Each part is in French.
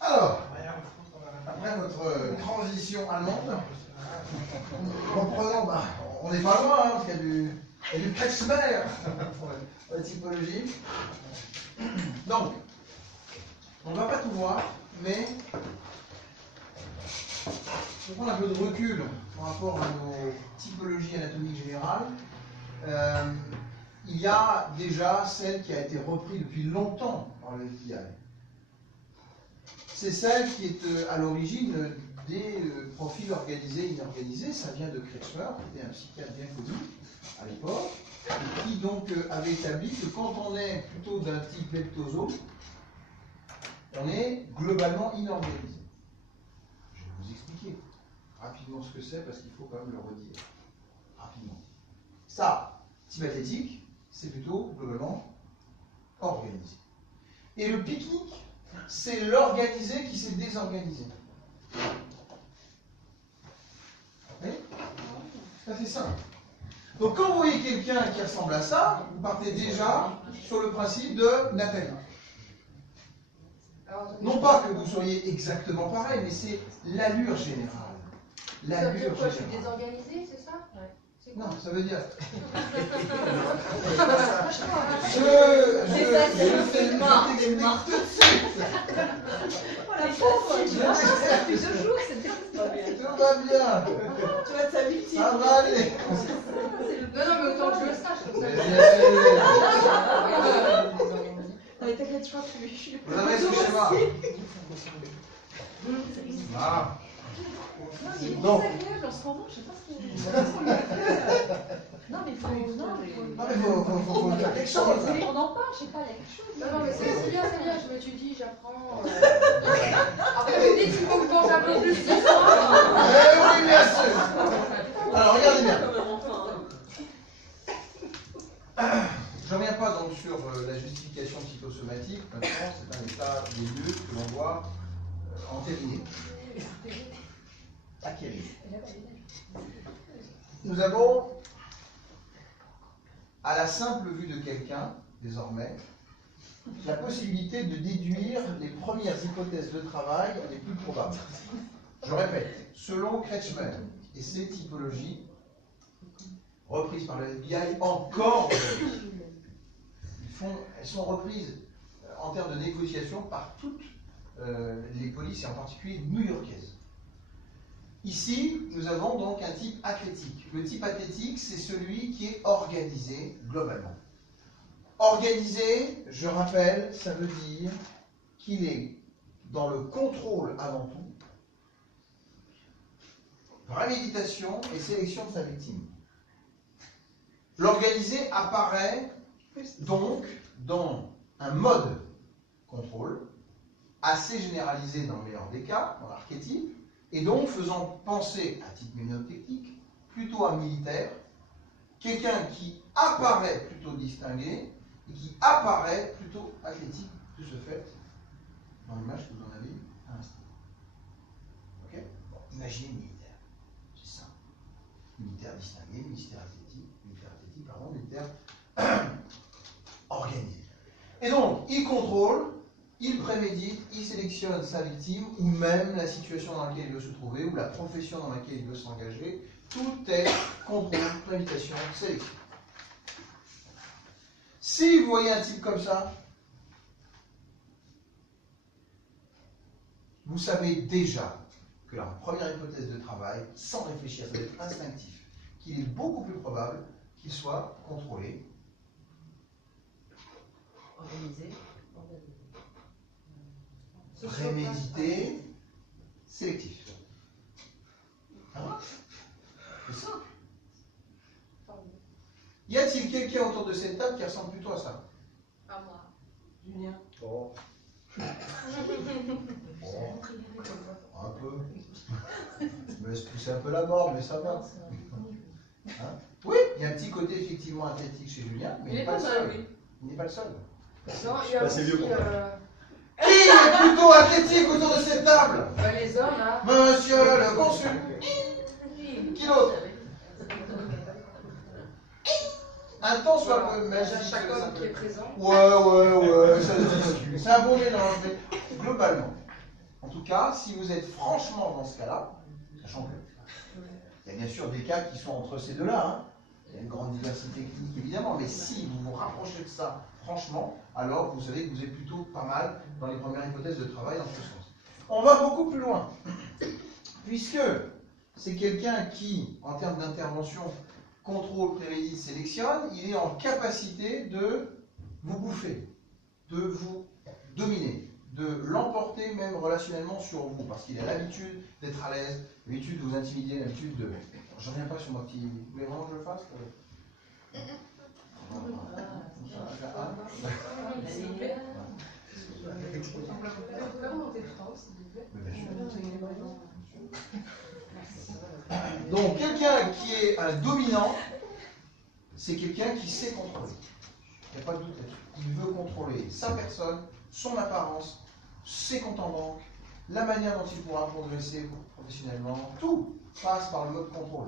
Alors, après notre transition allemande, reprenons, on n'est pas loin, hein, parce qu'il y a du Kretschmer pour la typologie. Donc, on ne va pas tout voir, mais pour prendre un peu de recul par rapport à nos typologies anatomiques générales, il y a déjà celle qui a été reprise depuis longtemps par le FBI. C'est celle qui est à l'origine des profils organisés et inorganisés. Ça vient de Kretschmer, qui était un psychiatre bien connu à l'époque, et qui donc avait établi que quand on est plutôt d'un type leptosome, on est globalement inorganisé. Je vais vous expliquer rapidement ce que c'est, parce qu'il faut quand même le redire rapidement. Ça, type athlétique, c'est plutôt globalement organisé. Et le pique-nique, c'est l'organisé qui s'est désorganisé. Oui, ça fait simple. Donc quand vous voyez quelqu'un qui ressemble à ça, vous partez déjà sur le principe de Nathalie. Non pas que vous soyez exactement pareil, mais c'est l'allure générale. L'allure générale. Je suis désorganisée, c'est ça? Non, ça veut dire. C'est mort. tout de suite. La pauvre, tu vois, ça fait 2 jours, c'est bien. Tout va bien. Tu vas être sa victime. Ça va aller. Non, mais autant que je le sache. Comme ça. Non, mais t'inquiète pas, je suis. Vous avez ce schéma. Ah. Non, mais il est Donc. désagréable en ce moment, je sais pas ce qu'il fait. Non, mais il faut. Non, mais faut faire quelque chose. On en parle, je sais pas, il y a quelque chose. Non, mais c'est bien, je m'étudie, j'apprends. Après, vous dites qu'il faut que je mange un peu plus ce soir. Oui, bien sûr. Alors, regardez bien. Je ne reviens pas donc sur la justification psychosomatique. Maintenant, c'est un état des lieux que l'on doit entériner, acquérir. Nous avons, à la simple vue de quelqu'un, désormais, la possibilité de déduire les premières hypothèses de travail les plus probables. Je répète, selon Kretschmer et ses typologies, reprises par le FBI, encore aujourd'hui, elles sont reprises en termes de négociation par toutes les polices, et en particulier new-yorkaises. Ici, nous avons donc un type athlétique. Le type athlétique, c'est celui qui est organisé globalement. Organisé, je rappelle, ça veut dire qu'il est dans le contrôle avant tout, préméditation et sélection de sa victime. L'organisé apparaît donc dans un mode contrôle assez généralisé dans le meilleur des cas, dans l'archétype, et donc faisant penser à titre mnémotechnique plutôt à militaire, quelqu'un qui apparaît plutôt distingué et qui apparaît plutôt athlétique de ce fait dans l'image que vous en avez à l'instant. Ok? Bon, imaginez militaire, c'est simple. Militaire distingué, militaire athlétique, militaire organisé. Et donc, il contrôle, il prémédite, il sélectionne sa victime, ou même la situation dans laquelle il veut se trouver, ou la profession dans laquelle il veut s'engager. Tout est contrôle, préméditation, sélection. Si vous voyez un type comme ça, vous savez déjà que la première hypothèse de travail, sans réfléchir, ça va être instinctif, qu'il est beaucoup plus probable qu'il soit contrôlé, Organisé. prémédité, sélectif. Hein? C'est simple. Y a-t-il quelqu'un autour de cette table qui ressemble plutôt à ça? À moi. Julien. Bon. Un peu. Je me laisse pousser un peu la barbe, mais ça va. Hein? Oui, il y a un petit côté effectivement athlétique chez Julien, mais il n'est pas le seul. Il n'est pas le seul. Non, il y a aussi, Qui est plutôt athlétique autour de cette table? les hommes, là. Monsieur le consul. Qui d'autre? Un temps soit Voilà. peu, mais Chaque homme qui est présent. Ouais, ça se discute. C'est un bon mélange, mais globalement. En tout cas, si vous êtes franchement dans ce cas-là, sachant que il y a bien sûr des cas qui sont entre ces deux-là, hein. Il y a une grande diversité clinique évidemment, mais si vous vous rapprochez de ça, franchement, alors vous savez que vous êtes plutôt pas mal dans les premières hypothèses de travail en ce sens. On va beaucoup plus loin, puisque c'est quelqu'un qui, en termes d'intervention, contrôle, prémédite, sélectionne, il est en capacité de vous bouffer, de vous dominer, de l'emporter même relationnellement sur vous, parce qu'il a l'habitude d'être à l'aise, l'habitude de vous intimider, l'habitude de... Je reviens pas sur ma petite... Vous voulez vraiment que je le fasse S'il vous plaît. Vous pouvez remonter le temps, s'il vous plaît. Donc, quelqu'un qui est un dominant, c'est quelqu'un qui sait contrôler. Il n'y a pas de doute là-dessus. Il veut contrôler sa personne, son apparence, ses comptes en banque, la manière dont il pourra progresser professionnellement. Tout passe par le mode contrôle.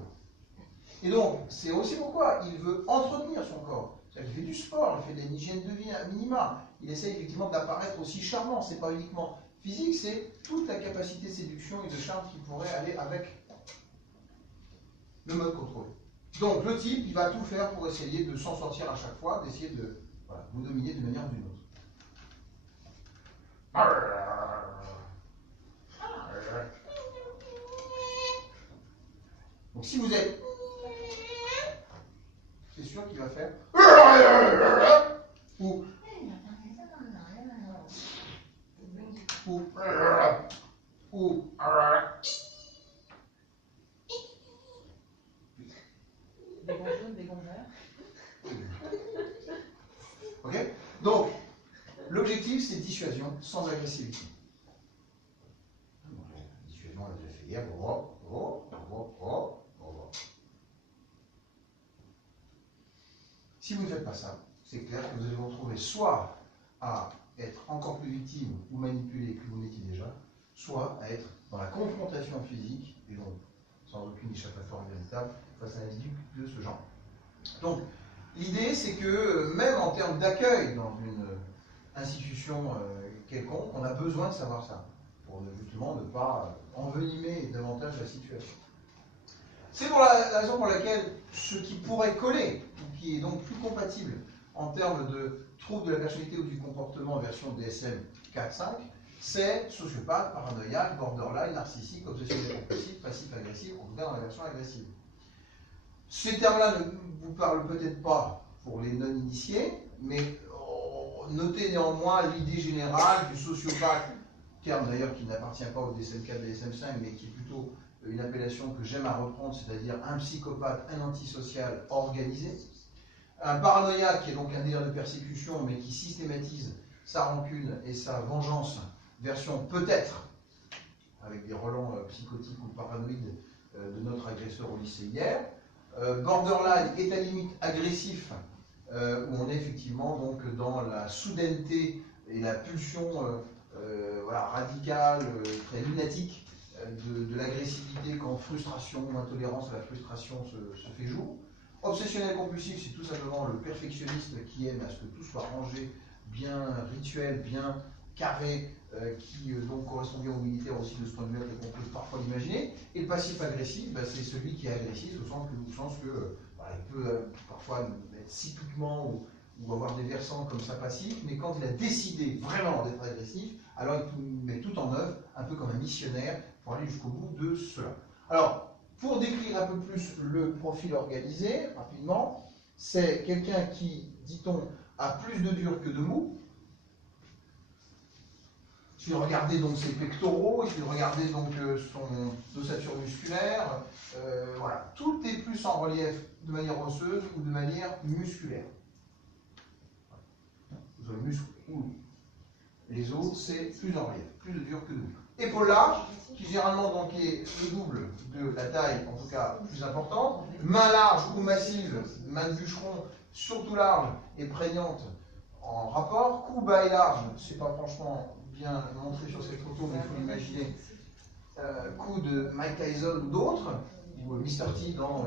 Et donc, c'est aussi pourquoi il veut entretenir son corps. C'est-à-dire qu'il fait du sport, il fait de l'hygiène de vie à minima. Il essaie effectivement d'apparaître aussi charmant. Ce n'est pas uniquement physique, c'est toute la capacité de séduction et de charme qui pourrait aller avec le mode contrôle. Donc, le type, il va tout faire pour essayer de s'en sortir à chaque fois, d'essayer de vous dominer d'une manière ou d'une autre. Donc, si vous êtes... C'est sûr qu'il va faire... Ou... Ou... Des gonds jaunes, des gonds verts. Ok? Donc, l'objectif, c'est dissuasion sans agressivité. Dissuasion, on l'a déjà fait hier. Si vous ne faites pas ça, c'est clair que vous allez vous retrouver soit à être encore plus victime ou manipulé que vous n'étiez déjà, soit à être dans la confrontation physique, et donc sans aucune échappatoire véritable, face à un individu de ce genre. Donc, l'idée, c'est que même en termes d'accueil dans une institution quelconque, on a besoin de savoir ça, pour justement ne pas envenimer davantage la situation. C'est pour la raison pour laquelle ce qui pourrait coller, ou qui est donc plus compatible en termes de troubles de la personnalité ou du comportement version DSM 4-5, c'est sociopathe, paranoïaque, borderline, narcissique, obsessionnel compulsif, passif-agressif, en tout cas dans la version agressive. Ces termes-là ne vous parlent peut-être pas pour les non-initiés, mais notez néanmoins l'idée générale du sociopathe, terme d'ailleurs qui n'appartient pas au DSM-4, DSM-5, mais qui est plutôt une appellation que j'aime à reprendre, c'est-à-dire un psychopathe, un antisocial organisé. Un paranoïaque qui est donc un délire de persécution, mais qui systématise sa rancune et sa vengeance, version peut-être, avec des relents psychotiques ou paranoïdes de notre agresseur au lycée hier. Borderline est à limite agressif, où on est effectivement donc dans la soudaineté et la pulsion radicale, très lunatique de l'agressivité quand frustration ou intolérance à la frustration se fait jour. Obsessionnel compulsif, c'est tout simplement le perfectionniste qui aime à ce que tout soit rangé, bien rituel, bien carré, qui donc correspond bien aux militaires aussi de ce point de vue qu'on peut parfois l'imaginer. Et le passif agressif, c'est celui qui est agressif au sens que il peut parfois être cycliquement ou avoir des versants comme ça passifs, mais quand il a décidé vraiment d'être agressif, alors il met tout en œuvre, un peu comme un missionnaire, pour aller jusqu'au bout de cela. Alors, pour décrire un peu plus le profil organisé, rapidement, c'est quelqu'un qui, dit-on, a plus de dur que de mou. Si vous regardez donc ses pectoraux, et si vous regardez donc son ossature musculaire, voilà, tout est plus en relief de manière osseuse ou de manière musculaire. Vous avez le muscle ou les os, c'est plus en relief, plus de dur que de mou. Épaule large, qui généralement donc est le double de la taille, en tout cas plus importante. Main large ou massive, main de bûcheron, surtout large et prégnante en rapport. Cou bas et large, c'est pas franchement bien montré sur cette photo, mais il faut l'imaginer. Cou de Mike Tyson ou d'autres, ou Mr. T dans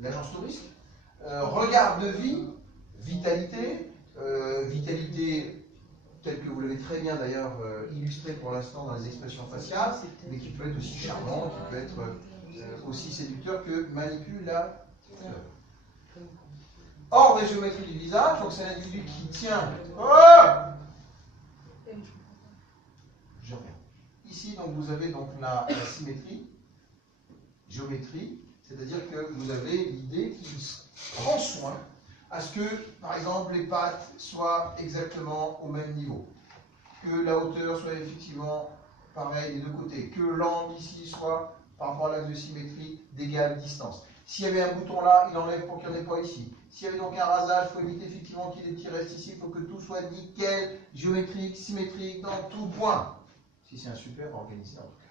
l'agence touriste. regard de vie, vitalité, vitalité telle que vous l'avez très bien d'ailleurs illustrée pour l'instant dans les expressions faciales, mais qui peut être aussi charmant, qui peut être aussi séducteur que manipulateur. Hors des géométries du visage, donc c'est un individu qui tient. Je reviens. Ici, donc, vous avez donc la symétrie, géométrie, c'est-à-dire que vous avez l'idée qu'il prend soin à ce que, par exemple, les pattes soient exactement au même niveau, que la hauteur soit effectivement pareille des deux côtés, que l'angle ici soit, par rapport à l'axe de symétrie, d'égale distance. S'il y avait un bouton là, il enlève pour qu'il n'y en ait pas ici. S'il y avait donc un rasage, il faut éviter effectivement qu'il y ait des petits restes ici, il faut que tout soit nickel, géométrique, symétrique, dans tout point. Si c'est un super organisé en tout cas.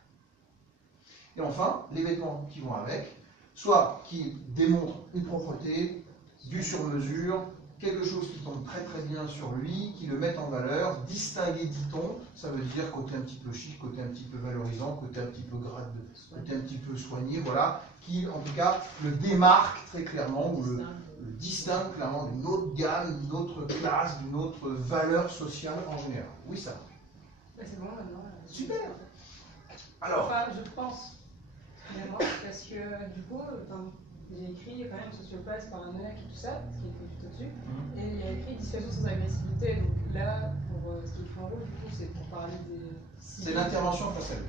Et enfin, les vêtements qui vont avec, soit qui démontrent une propreté, du sur-mesure, quelque chose qui tombe très très bien sur lui, qui le met en valeur, distingué dit-on, ça veut dire côté un petit peu chic, côté un petit peu valorisant, côté un petit peu grade, côté un petit peu soigné, voilà, qui en tout cas le démarque très clairement, ou le distingue clairement d'une autre gamme, d'une autre classe, d'une autre valeur sociale en général. Oui, ça. C'est bon maintenant. Super. Alors. Enfin, je pense. Vraiment, parce que du coup, j'ai écrit quand même sociopathe, paranoïaque et tout ça, ce qui est écrit tout au-dessus, et il y a écrit dissuasion sans agressivité. Donc là, pour ce qu'il faut en haut, du coup, c'est pour parler des. C'est l'intervention face à lui.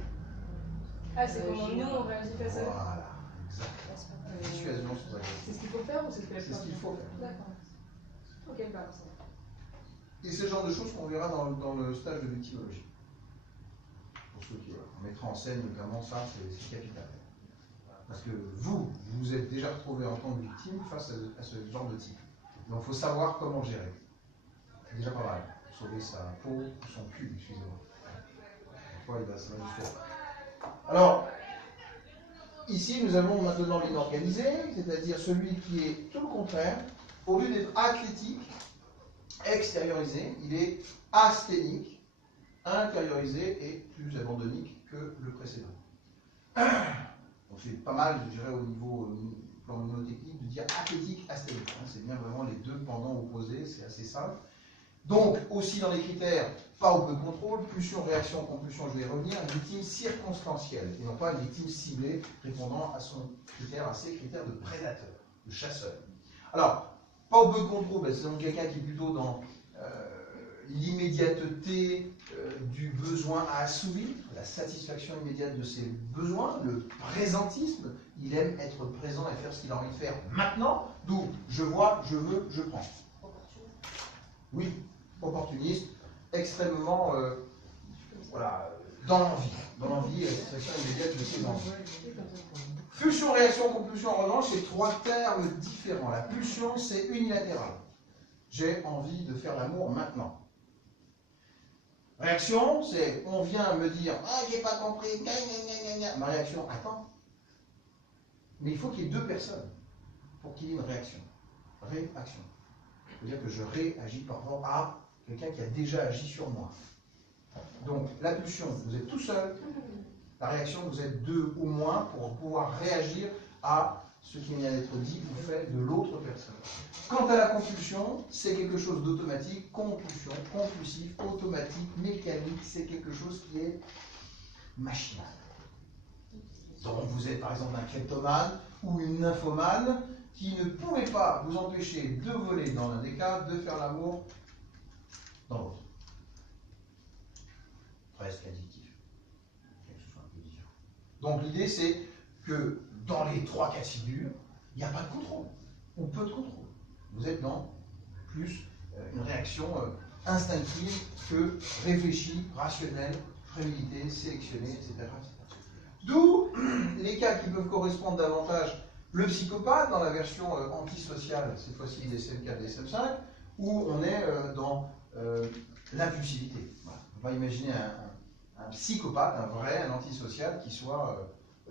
Ah, c'est comment nous on réagit face à eux. Voilà, exactement. Dissuasion sans agressivité. C'est ce qu'il faut faire ou c'est ce que C'est ce qu'il faut faire. D'accord. Ok, bah ça va. Et c'est le genre de choses qu'on verra dans le stage de victimologie. Pour ceux qui mettront en scène notamment ça, c'est capital. Parce que vous êtes déjà retrouvé en tant que victime face à ce genre de type. Donc il faut savoir comment gérer. C'est déjà pas mal. Sauver sa peau ou son cul, excusez-moi. Parfois, ça va jusqu'à. Alors, ici nous avons maintenant l'inorganisé, c'est-à-dire celui qui est tout le contraire. Au lieu d'être athlétique, extériorisé, il est asthénique, intériorisé et plus abandonnique que le précédent. Donc c'est pas mal, je dirais, au niveau plan mnémotechnique, de dire athlétique, asthénique. C'est bien vraiment les deux pendants opposés, c'est assez simple. Donc, aussi dans les critères, pas ou peu de contrôle, pulsion, réaction, compulsion, je vais y revenir, une victime circonstancielle, et non pas une victime ciblée, répondant à son critère, à ses critères de prédateur, de chasseur. Alors, pas ou peu de contrôle, c'est donc quelqu'un qui est plutôt dans l'immédiateté du besoin à assouvir, la satisfaction immédiate de ses besoins, le présentisme, il aime être présent et faire ce qu'il a envie de faire maintenant, d'où je vois, je veux, je prends. Oui, opportuniste, extrêmement voilà, dans l'envie, la satisfaction immédiate de ses envies. Pulsion, réaction, compulsion, en revanche, c'est trois termes différents. La pulsion, c'est unilatéral. J'ai envie de faire l'amour maintenant. Réaction, c'est on vient me dire « Ah, j'ai pas compris, gna, gna, gna, gna. » Ma réaction, attends. Mais il faut qu'il y ait deux personnes pour qu'il y ait une réaction. Réaction. C'est-à-dire que je réagis par rapport à quelqu'un qui a déjà agi sur moi. Donc, la pulsion, vous êtes tout seul. La réaction, vous êtes deux ou moins pour pouvoir réagir à ce qui vient d'être dit ou fait de l'autre personne. Quant à la compulsion, c'est quelque chose d'automatique. Compulsion, compulsif, automatique, mécanique, c'est quelque chose qui est machinal. Donc vous êtes par exemple un kleptomane ou une nymphomane qui ne pouvait pas vous empêcher de voler dans l'un des cas, de faire l'amour dans l'autre. Presque addictif. Quelque chose un peu différent. Donc l'idée c'est que dans les trois cas de figure, il n'y a pas de contrôle, ou peu de contrôle. Vous êtes dans plus une réaction instinctive que réfléchie, rationnelle, préméditée, sélectionnée, etc. D'où les cas qui peuvent correspondre davantage le psychopathe dans la version antisociale, cette fois-ci DSM-4, DSM-5, où on est dans l'impulsivité. Voilà. On va imaginer un psychopathe, un vrai, un antisocial qui soit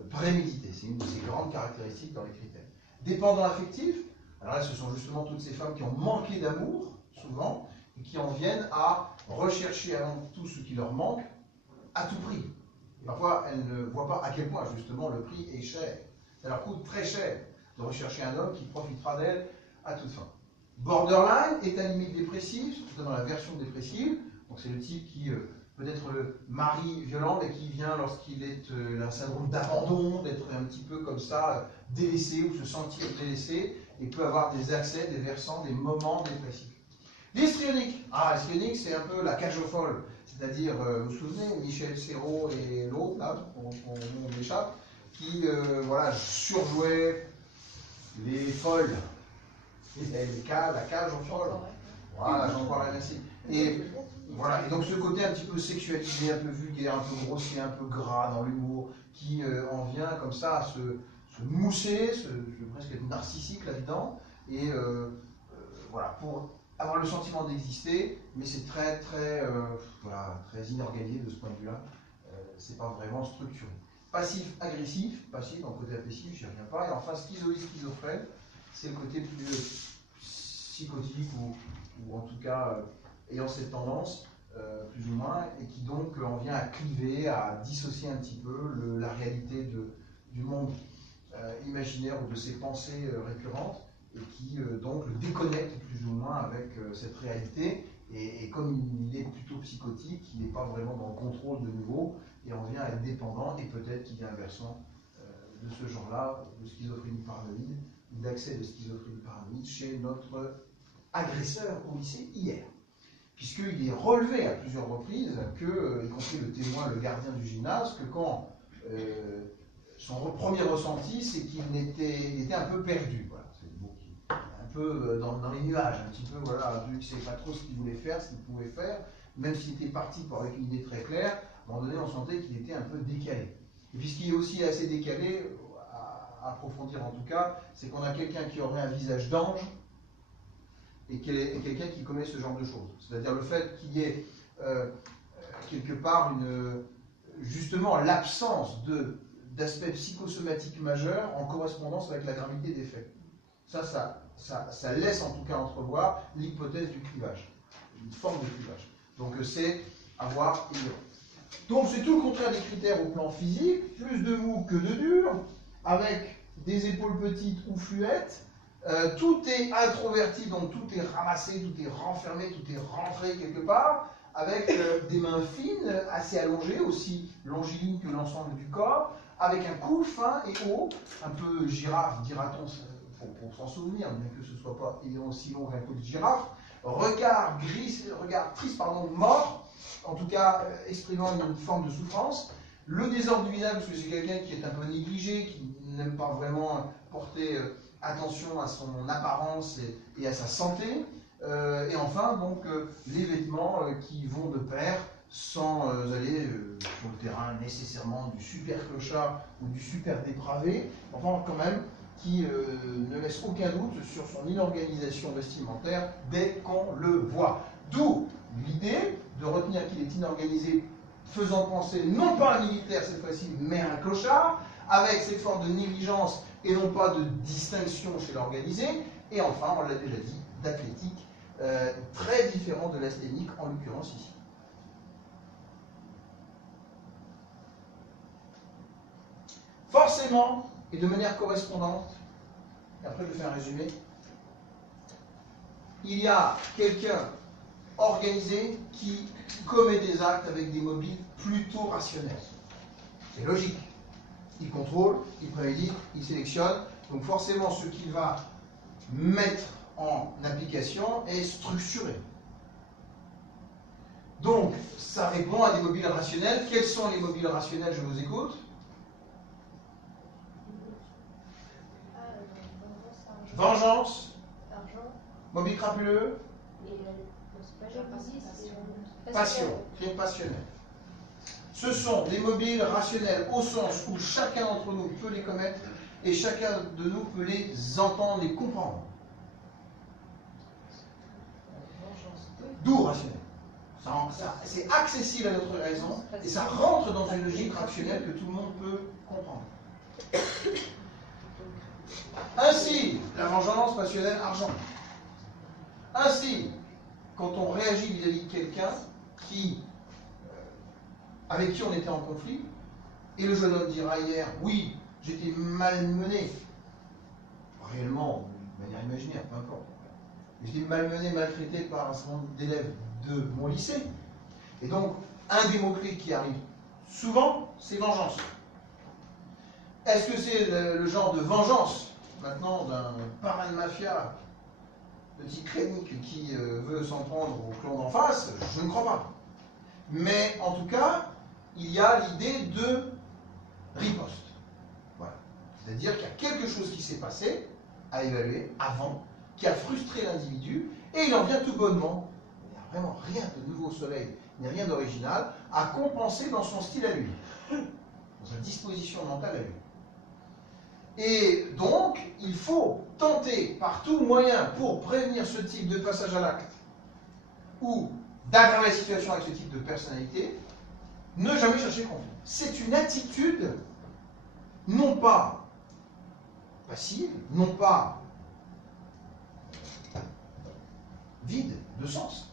prémédité. C'est une de ses grandes caractéristiques dans les critères. Dépendant affectif, alors là ce sont justement toutes ces femmes qui ont manqué d'amour, souvent, et qui en viennent à rechercher avant tout ce qui leur manque à tout prix. Et parfois elles ne voient pas à quel point justement le prix est cher. Ça leur coûte très cher de rechercher un homme qui profitera d'elles à toute fin. Borderline, état limite dépressif, c'est dans la version dépressive. Donc c'est le type qui peut être le mari violent, mais qui vient lorsqu'il a un syndrome d'abandon, d'être un petit peu comme ça, délaissé ou se sentir délaissé, et peut avoir des accès, des versants, des moments dépressifs. L'histrionique. Ah, l'histrionique, c'est un peu la cage aux folles. C'est-à-dire, vous vous souvenez, Michel Serrault et l'autre, là, on m'échappe, qui voilà, surjouaient les folles. La cage aux folles. Voilà, j'en parle ainsi. Et voilà, et donc ce côté un petit peu sexualisé, un peu vulgaire, un peu grossier, un peu gras dans l'humour, qui en vient comme ça à se mousser, presque être narcissique là-dedans, et voilà, pour avoir le sentiment d'exister, mais c'est très inorganisé de ce point de vue-là, c'est pas vraiment structuré. Passif-agressif, passif dans le côté agressif, j'y reviens pas, et enfin schizophrène, c'est le côté plus psychotique ou en tout cas ayant cette tendance, plus ou moins, et qui donc en vient à cliver, à dissocier un petit peu la réalité du monde imaginaire ou de ses pensées récurrentes, et qui donc le déconnecte plus ou moins avec cette réalité, et comme il est plutôt psychotique, il n'est pas vraiment dans le contrôle de nouveau, et on vient à être dépendant, et peut-être qu'il y a un versant de ce genre-là, de schizophrénie paranoïde, ou d'accès de schizophrénie paranoïde chez notre agresseur au lycée hier. Puisqu'il est relevé à plusieurs reprises que, y compris le témoin, le gardien du gymnase, que quand son premier ressenti, c'est qu'il était un peu perdu. Voilà, c'est le mot qui un peu dans les nuages, un petit peu, voilà, vu qu'il ne savait pas trop ce qu'il voulait faire, ce qu'il pouvait faire, même s'il était parti avec une idée très claire, à un moment donné, on sentait qu'il était un peu décalé. Et puis ce qui est aussi assez décalé, à approfondir en tout cas, c'est qu'on a quelqu'un qui aurait un visage d'ange, et quelqu'un qui commet ce genre de choses. C'est-à-dire le fait qu'il y ait quelque part justement l'absence d'aspect psychosomatique majeur en correspondance avec la gravité des faits. Ça laisse en tout cas entrevoir l'hypothèse du clivage, une forme de clivage. Donc c'est avoir ignoré. Donc c'est tout le contraire des critères au plan physique, plus de mou que de dur, avec des épaules petites ou fluettes. Tout est introverti, donc tout est ramassé, tout est renfermé, tout est rentré quelque part, avec des mains fines, assez allongées, aussi longilignes que l'ensemble du corps, avec un cou fin et haut, un peu girafe, dira-t-on, pour s'en souvenir, bien que ce ne soit pas ayant aussi long qu'un cou de girafe, regard triste, mort, en tout cas exprimant une forme de souffrance, le désordre du visage, parce que c'est quelqu'un qui est un peu négligé, qui n'aime pas vraiment porter attention à son apparence et à sa santé, et enfin donc les vêtements qui vont de pair sans aller sur le terrain nécessairement du super clochard ou du super dépravé, enfin quand même qui ne laisse aucun doute sur son inorganisation vestimentaire dès qu'on le voit. D'où l'idée de retenir qu'il est inorganisé, faisant penser non pas à un militaire cette fois-ci, mais à un clochard, avec cette forme de négligence et non pas de distinction chez l'organisé, et enfin, on l'a déjà dit, d'athlétique, très différent de l'asthénique, en l'occurrence ici. Forcément, et de manière correspondante, et après je fais un résumé, il y a quelqu'un organisé qui commet des actes avec des mobiles plutôt rationnels. C'est logique. Il contrôle, il prémédite, il sélectionne. Donc forcément, ce qu'il va mettre en application est structuré. Donc, ça répond à des mobiles rationnels. Quels sont les mobiles rationnels? Je vous écoute. Vengeance. Mobile crapuleux. Passion. Crime passionnel. Ce sont des mobiles rationnels au sens où chacun d'entre nous peut les commettre et chacun de nous peut les entendre, les comprendre. D'où rationnel. C'est accessible à notre raison et ça rentre dans une logique rationnelle que tout le monde peut comprendre. Ainsi, la vengeance passionnelle, argent. Ainsi, quand on réagit vis-à-vis de quelqu'un avec qui on était en conflit, et le jeune homme dira hier, oui, j'étais malmené. Réellement, de manière imaginaire, peu importe. J'étais malmené, maltraité par un certain nombre d'élèves de mon lycée. Et donc, un des mots-clés qui arrive souvent, c'est vengeance. Est-ce que c'est le genre de vengeance, maintenant, d'un parrain de mafia, petit crénique qui veut s'en prendre au clan d'en face? Je ne crois pas. Mais en tout cas, il y a l'idée de riposte. Voilà. C'est-à-dire qu'il y a quelque chose qui s'est passé à évaluer avant, qui a frustré l'individu, et il en vient tout bonnement, il n'y a vraiment rien de nouveau au soleil, ni rien d'original, à compenser dans son style à lui, dans sa disposition mentale à lui. Et donc, il faut tenter par tout moyen pour prévenir ce type de passage à l'acte, ou d'aggraver la situation avec ce type de personnalité, ne jamais chercher le conflit. C'est une attitude non pas passive, non pas vide de sens,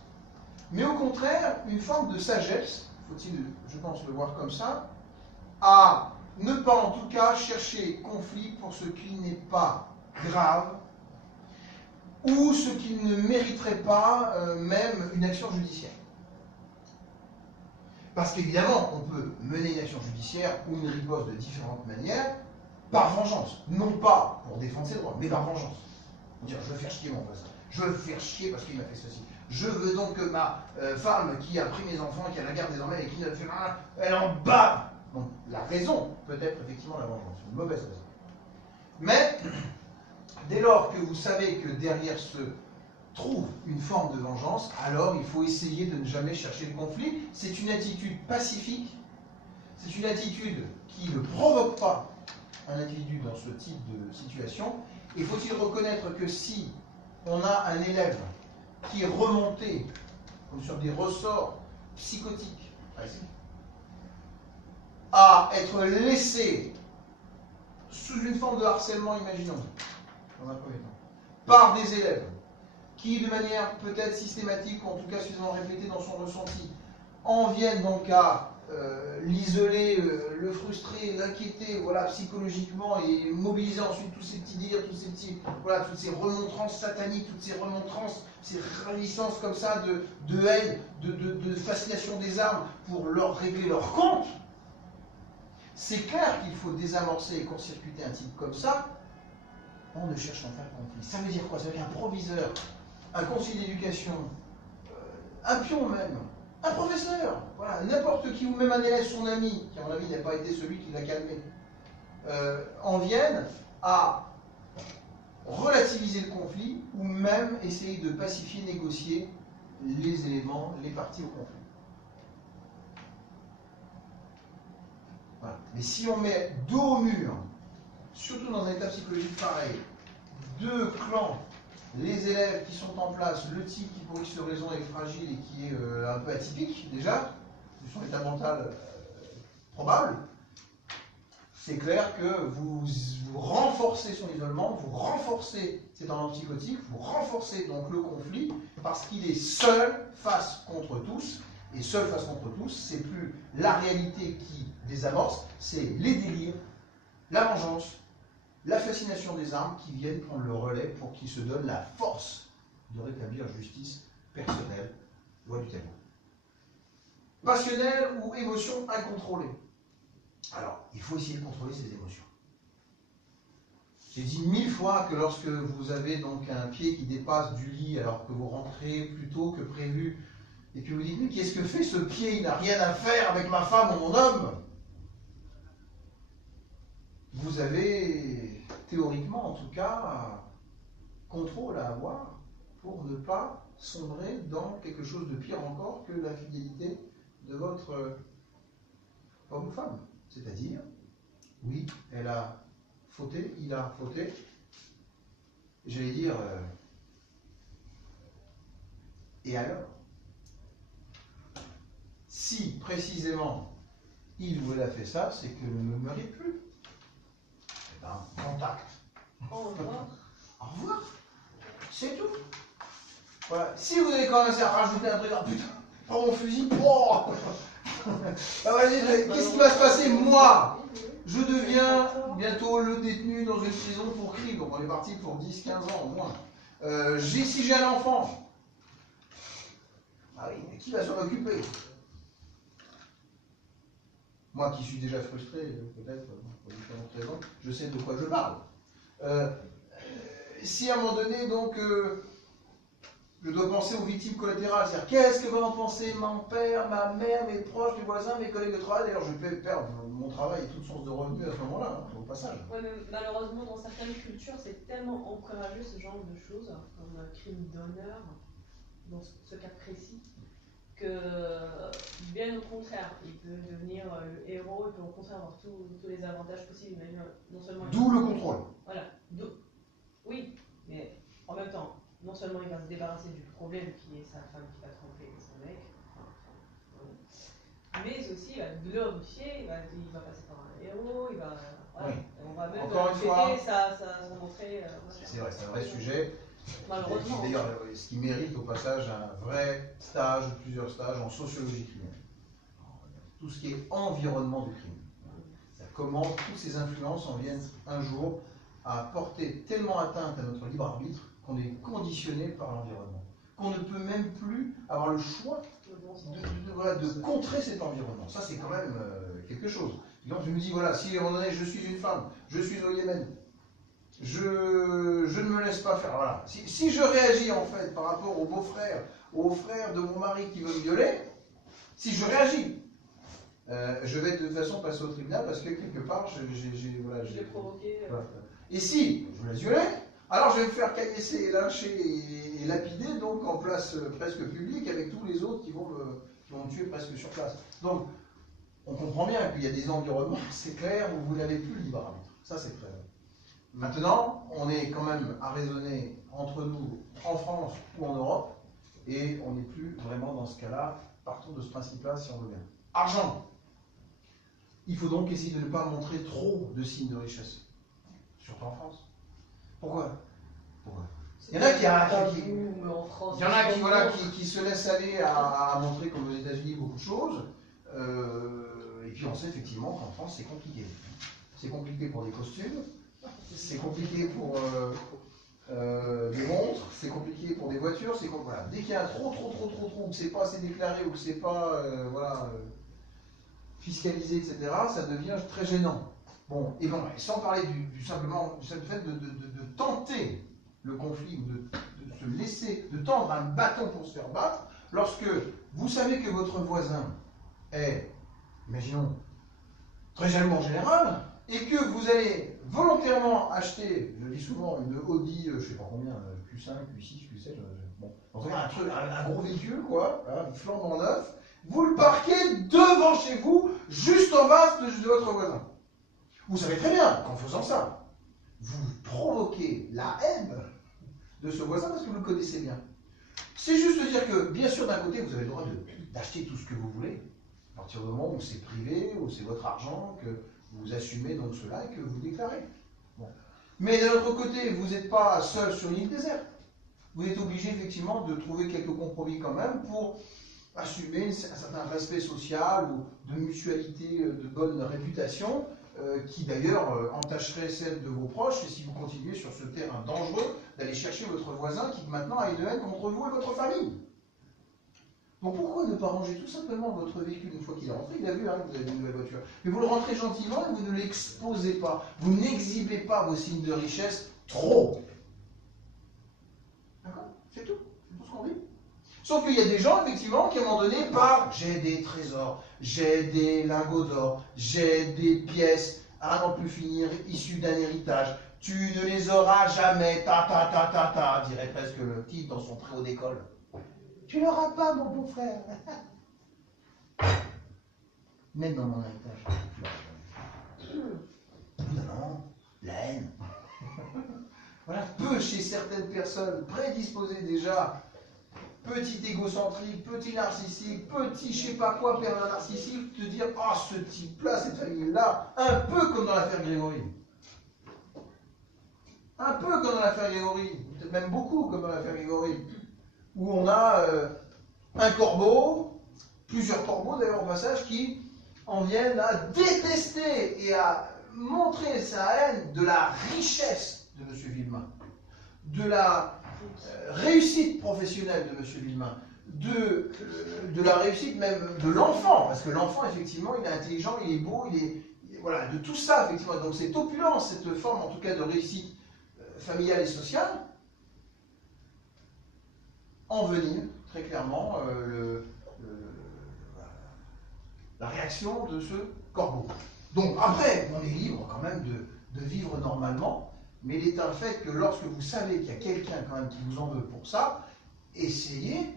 mais au contraire une forme de sagesse, faut-il, je pense, le voir comme ça, à ne pas en tout cas chercher conflit pour ce qui n'est pas grave ou ce qui ne mériterait pas même une action judiciaire. Parce qu'évidemment, on peut mener une action judiciaire ou une riposte de différentes manières par vengeance, non pas pour défendre ses droits, mais par vengeance. Dire, je veux faire chier mon voisin, je veux faire chier parce qu'il m'a fait ceci. Je veux donc que ma femme qui a pris mes enfants, qui a la garde désormais et qui ne fait rien, elle en bat. Donc la raison peut être effectivement la vengeance, une mauvaise raison. Mais dès lors que vous savez que derrière se trouve une forme de vengeance, alors il faut essayer de ne jamais chercher le conflit. C'est une attitude pacifique, c'est une attitude qui ne provoque pas un individu dans ce type de situation. Et faut-il reconnaître que si on a un élève qui est remonté comme sur des ressorts psychotiques, à être laissé sous une forme de harcèlement, imaginons, dans un premier temps, par des élèves qui, de manière peut-être systématique, ou en tout cas suffisamment répétée dans son ressenti, en viennent donc à l'isoler, le frustrer, l'inquiéter, voilà, psychologiquement, et mobiliser ensuite tous ces petits délires, tous ces petits, voilà, toutes ces remontrances sataniques, toutes ces remontrances, ces ravissances comme ça de haine, de fascination des armes pour leur régler leur compte. C'est clair qu'il faut désamorcer et court-circuiter un type comme ça en ne cherchant pas le conflit. Ça veut dire quoi? Ça veut dire un proviseur, un conseiller d'éducation, un pion même, un professeur, voilà, n'importe qui, ou même un élève, son ami, qui à mon avis n'a pas été celui qui l'a calmé, en viennent à relativiser le conflit ou même essayer de pacifier, négocier les éléments, les parties au conflit. Voilà. Mais si on met dos au mur, surtout dans un état psychologique pareil, deux clans, les élèves qui sont en place, le type qui pour X raison est fragile et qui est un peu atypique déjà, de son état mental probable, c'est clair que vous renforcez son isolement, vous renforcez ses tendances psychotiques, vous renforcez donc le conflit, parce qu'il est seul face contre tous, et seul face contre tous, c'est plus la réalité qui désamorce, c'est les délires, la vengeance, la fascination des armes qui viennent prendre le relais pour qu'il se donne la force de rétablir justice personnelle, loi du tableau. Passionnelle ou émotion incontrôlée. Alors, il faut essayer de contrôler ses émotions. J'ai dit 1000 fois que lorsque vous avez donc un pied qui dépasse du lit alors que vous rentrez plus tôt que prévu et que vous dites, mais qu'est-ce que fait ce pied? Il n'a rien à faire avec ma femme ou mon homme. Vous avez, théoriquement en tout cas, contrôle à avoir pour ne pas sombrer dans quelque chose de pire encore que l'infidélité de votre homme ou femme. C'est-à-dire, oui, elle a fauté, il a fauté. J'allais dire, et alors? Si, précisément, il ou elle a fait ça, c'est que ne me mérite plus. Eh bien, contact. Au revoir. Au revoir. C'est tout. Voilà. Si vous avez commencé à rajouter un truc, oh putain, prends mon fusil, oh qu'est-ce qui va se passer, moi? Je deviens bientôt le détenu dans une prison pour crime. Donc on est parti pour 10-15 ans au moins. Si j'ai un enfant, ah oui, mais qui va s'en occuper? Moi qui suis déjà frustré, peut-être, pour différentes raisons, je sais de quoi je parle. Si à un moment donné, donc, je dois penser aux victimes collatérales, c'est-à-dire qu'est-ce que va en penser mon père, ma mère, mes proches, mes voisins, mes collègues de travail. D'ailleurs, je vais perdre mon travail et toute source de revenus à ce moment-là, au passage. Ouais, mais malheureusement, dans certaines cultures, c'est tellement encouragé ce genre de choses, comme un crime d'honneur, dans ce cas précis, que bien au contraire, il peut devenir le héros, il peut au contraire avoir tous les avantages possibles, mais non seulement... D'où le contrôle. Voilà, oui, mais en même temps, non seulement il va se débarrasser du problème qui est sa femme qui va tromper son mec, mais aussi il va glorifier, il va passer par un héros, il va... Voilà, Oui. on va même Encore une fois, son entrée... c'est vrai, c'est un vrai sujet. Malheureusement. D'ailleurs, ce qui mérite au passage un vrai stage, plusieurs stages en sociologie criminelle. Tout ce qui est environnement du crime. Comment toutes ces influences en viennent un jour à porter tellement atteinte à notre libre arbitre qu'on est conditionné par l'environnement. Qu'on ne peut même plus avoir le choix de contrer cet environnement. Ça, c'est quand même quelque chose. Donc, je me dis, voilà, si à un moment donné, je suis une femme, je suis au Yémen, je ne me laisse pas faire. Voilà. Si je réagis, en fait, par rapport au beau-frère, au frère de mon mari qui veut me violer, si je réagis, je vais de toute façon passer au tribunal parce que quelque part, je l'ai provoqué. Voilà. Et si je me laisse violer, alors je vais me faire caillasser, lyncher et lapider donc en place presque publique avec tous les autres qui vont me tuer presque sur place. Donc, on comprend bien qu'il y a des environnements, c'est clair, où vous n'avez plus le libre arbitre. Ça, c'est très vrai. Maintenant, on est quand même à raisonner entre nous, en France ou en Europe, et on n'est plus vraiment dans ce cas-là. Partons de ce principe-là si on veut bien. Argent. Il faut donc essayer de ne pas montrer trop de signes de richesse. Surtout en France. Pourquoi? Il y en a qui se laissent aller à montrer, comme aux États-Unis, beaucoup de choses. Et puis on sait effectivement qu'en France, c'est compliqué. C'est compliqué pour des costumes, c'est compliqué pour des montres, c'est compliqué pour des voitures. Voilà. Dès qu'il y a trop, ou que c'est pas assez déclaré, ou que c'est pas fiscalisé, etc., ça devient très gênant. Bon, et sans parler du simple fait de tenter le conflit, ou de se laisser, de tendre un bâton pour se faire battre, lorsque vous savez que votre voisin est, imaginons, très jaloux en général, et que vous allez volontairement acheter, je dis souvent, une Audi, je ne sais pas combien, Q5, Q6, Q7, bon, en tout cas un gros véhicule, quoi, hein, flambant neuf, vous le parquez devant chez vous, juste en face de votre voisin. Vous savez très bien qu'en faisant ça, vous provoquez la haine de ce voisin parce que vous le connaissez bien. C'est juste dire que, bien sûr, d'un côté, vous avez le droit d'acheter tout ce que vous voulez, à partir du moment où c'est privé, où c'est votre argent, que vous assumez donc cela et que vous déclarez. Bon. Mais d'un autre côté, vous n'êtes pas seul sur une île déserte. Vous êtes obligé effectivement de trouver quelques compromis quand même pour assumer un certain respect social ou de mutualité, de bonne réputation, qui d'ailleurs entacherait celle de vos proches si vous continuez sur ce terrain dangereux d'aller chercher votre voisin qui maintenant a une haine contre vous et votre famille. Donc pourquoi ne pas ranger tout simplement votre véhicule une fois qu'il est rentré? Il a vu, hein, que vous avez une nouvelle voiture. Mais vous le rentrez gentiment et vous ne l'exposez pas. Vous n'exhibez pas vos signes de richesse trop. D'accord? C'est tout. C'est tout ce qu'on dit. Sauf qu'il y a des gens, effectivement, qui à un moment donné parlent, j'ai des trésors, j'ai des lingots d'or, j'ai des pièces à n'en plus finir, issues d'un héritage. Tu ne les auras jamais, dirait presque le type dans son préau d'école. Tu l'auras pas, mon beau frère. Même dans mon héritage. Non, la haine. Voilà, peu chez certaines personnes prédisposées déjà, petit égocentrique, petit narcissique, petit je sais pas quoi, pervers narcissique, te dire « Ah, ce type-là, cette famille-là », un peu comme dans l'affaire Grégory. Un peu comme dans l'affaire Grégory, peut-être même beaucoup comme dans l'affaire Grégory, où on a un corbeau, plusieurs corbeaux d'ailleurs au passage, qui en vienne à détester et à montrer sa haine de la richesse de M. Villemain, de la réussite professionnelle de M. Villemain, de la réussite même de l'enfant, parce que l'enfant, effectivement, il est intelligent, il est beau, voilà, de tout ça, effectivement. Donc cette opulence, cette forme, en tout cas, de réussite familiale et sociale, envenime très clairement la réaction de ce corbeau. Donc après, on est libre quand même de vivre normalement, mais il est un fait que lorsque vous savez qu'il y a quelqu'un quand même qui vous en veut pour ça, essayez,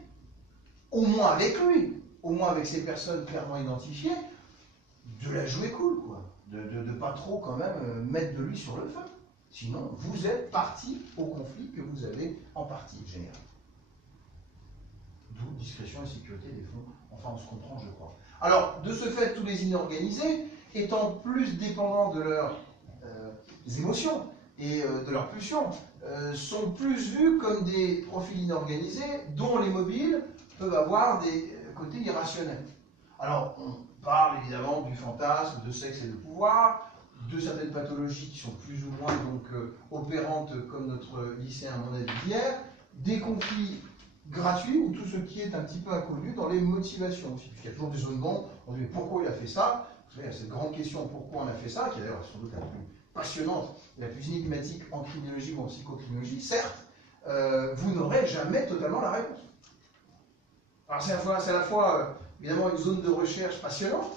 au moins avec lui, au moins avec ces personnes clairement identifiées, de la jouer cool, quoi. De ne pas trop quand même mettre de lui sur le feu. Sinon, vous êtes parti au conflit que vous avez en partie généré. D'où discrétion et sécurité des fonds. Enfin, on se comprend, je crois. Alors, de ce fait, tous les inorganisés, étant plus dépendants de leurs émotions et de leurs pulsions, sont plus vus comme des profils inorganisés dont les mobiles peuvent avoir des côtés irrationnels. Alors, on parle évidemment du fantasme, de sexe et de pouvoir, de certaines pathologies qui sont plus ou moins donc, opérantes comme notre lycéen, à mon avis, d'hier, des conflits gratuit ou tout ce qui est un petit peu inconnu dans les motivations aussi. Puisqu'il y a toujours des zones d'ombre, on dit mais pourquoi il a fait ça? Vous savez, il y a cette grande question pourquoi on a fait ça, qui est d'ailleurs sans doute la plus passionnante et la plus énigmatique en criminologie ou en psychocriminologie, certes, vous n'aurez jamais totalement la réponse. Alors c'est à la fois évidemment une zone de recherche passionnante,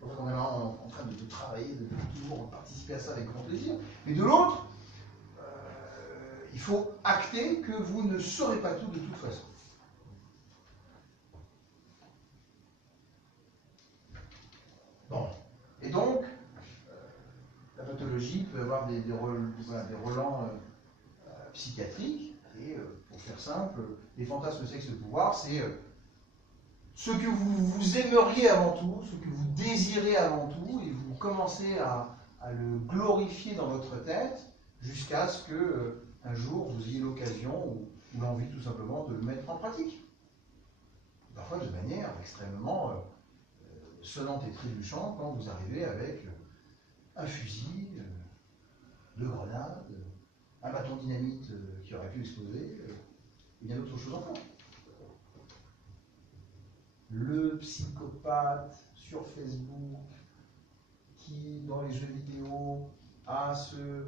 donc on est en train de travailler, de toujours participer à ça avec grand plaisir, mais de l'autre, il faut acter que vous ne saurez pas tout de toute façon. Bon. Et donc, la pathologie peut avoir des relents psychiatriques, et pour faire simple, les fantasmes sexe et pouvoir, c'est ce que vous aimeriez avant tout, ce que vous désirez avant tout, et vous commencez à le glorifier dans votre tête, jusqu'à ce que un jour vous ayez l'occasion ou l'envie tout simplement de le mettre en pratique. Parfois de manière extrêmement sonnante et trébuchante quand vous arrivez avec un fusil, deux grenades, un bâton dynamite qui aurait pu exploser, et bien d'autres choses encore. Le psychopathe sur Facebook qui, dans les jeux vidéo, a ce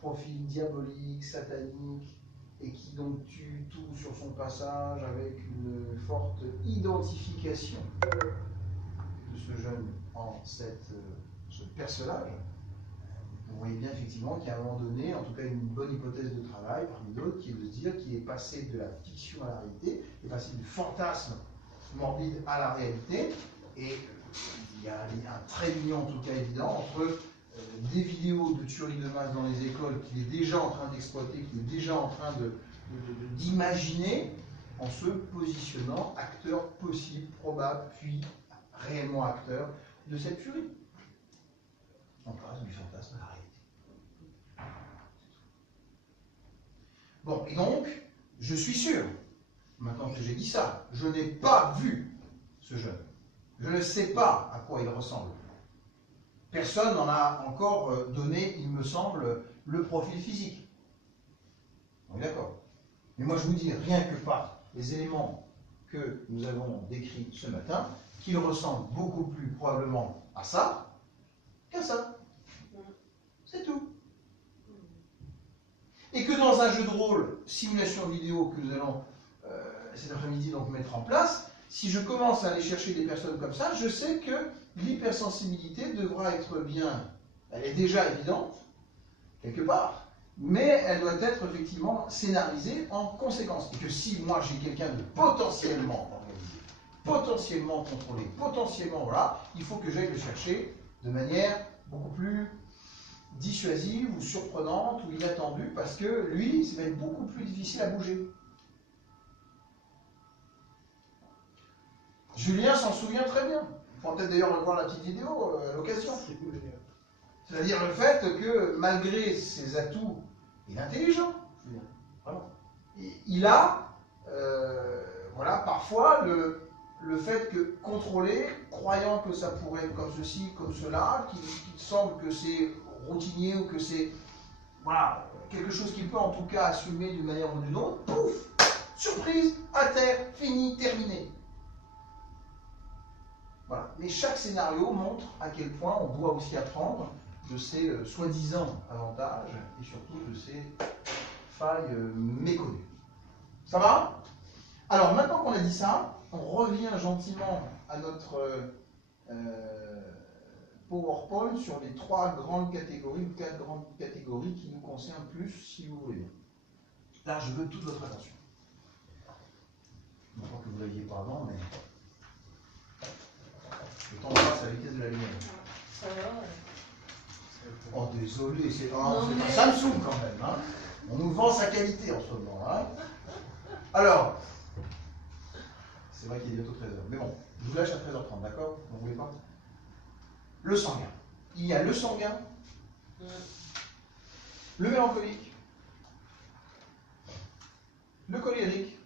profil diabolique, satanique, et qui donc tue tout sur son passage avec une forte identification de ce jeune en ce personnage. Vous voyez bien effectivement qu'il y a à un moment donné, en tout cas une bonne hypothèse de travail parmi d'autres, qui est de dire qu'il est passé de la fiction à la réalité, il est passé du fantasme morbide à la réalité, et il y a un trait d'union en tout cas évident entre des vidéos de tueries de masse dans les écoles qu'il est déjà en train d'exploiter, qu'il est déjà en train d'imaginer en se positionnant acteur possible, probable, puis réellement acteur de cette furie. On passe du fantasme à la réalité. Bon, et donc, je suis sûr, maintenant que j'ai dit ça, je n'ai pas vu ce jeune. Je ne sais pas à quoi il ressemble. Personne n'en a encore donné, il me semble, le profil physique. On est d'accord. Mais moi je vous dis, rien que par les éléments que nous avons décrits ce matin, qu'il ressemble beaucoup plus probablement à ça qu'à ça. C'est tout. Et que dans un jeu de rôle, simulation vidéo que nous allons cet après-midi donc mettre en place, si je commence à aller chercher des personnes comme ça, je sais que l'hypersensibilité devra être bien, elle est déjà évidente, quelque part, mais elle doit être effectivement scénarisée en conséquence. Et que si moi j'ai quelqu'un de potentiellement organisé, potentiellement contrôlé, potentiellement voilà, il faut que j'aille le chercher de manière beaucoup plus dissuasive ou surprenante ou inattendue, parce que lui, ça va être beaucoup plus difficile à bouger. Julien s'en souvient très bien. Il faut peut-être d'ailleurs voir la petite vidéo à l'occasion. C'est-à-dire le fait que malgré ses atouts, il est intelligent, Julien. Vraiment. Il a, voilà, parfois le fait que contrôler, croyant que ça pourrait être comme ceci, comme cela, qu'il semble que c'est routinier ou que c'est voilà, quelque chose qu'il peut en tout cas assumer d'une manière ou d'une autre, pouf, surprise, à terre, fini, terminé. Voilà. Mais chaque scénario montre à quel point on doit aussi apprendre de ces soi-disant avantages et surtout de ces failles méconnues. Ça va? Alors maintenant qu'on a dit ça, on revient gentiment à notre PowerPoint sur les 3 grandes catégories ou 4 grandes catégories qui nous concernent plus, si vous voulez. Là, je veux toute votre attention. Je crois que vous ne l'aviez pas avant, mais le temps passe à la vitesse de la lumière. Ça va. Oh, désolé, c'est Non, un mais- Samsung quand même. Hein. On nous vend sa qualité en ce moment. Hein. Alors, c'est vrai qu'il est bientôt 13h. Mais bon, je vous lâche à 13h30, d'accord? Vous ne voulez pas? Le sanguin. Il y a le sanguin, le mélancolique, le colérique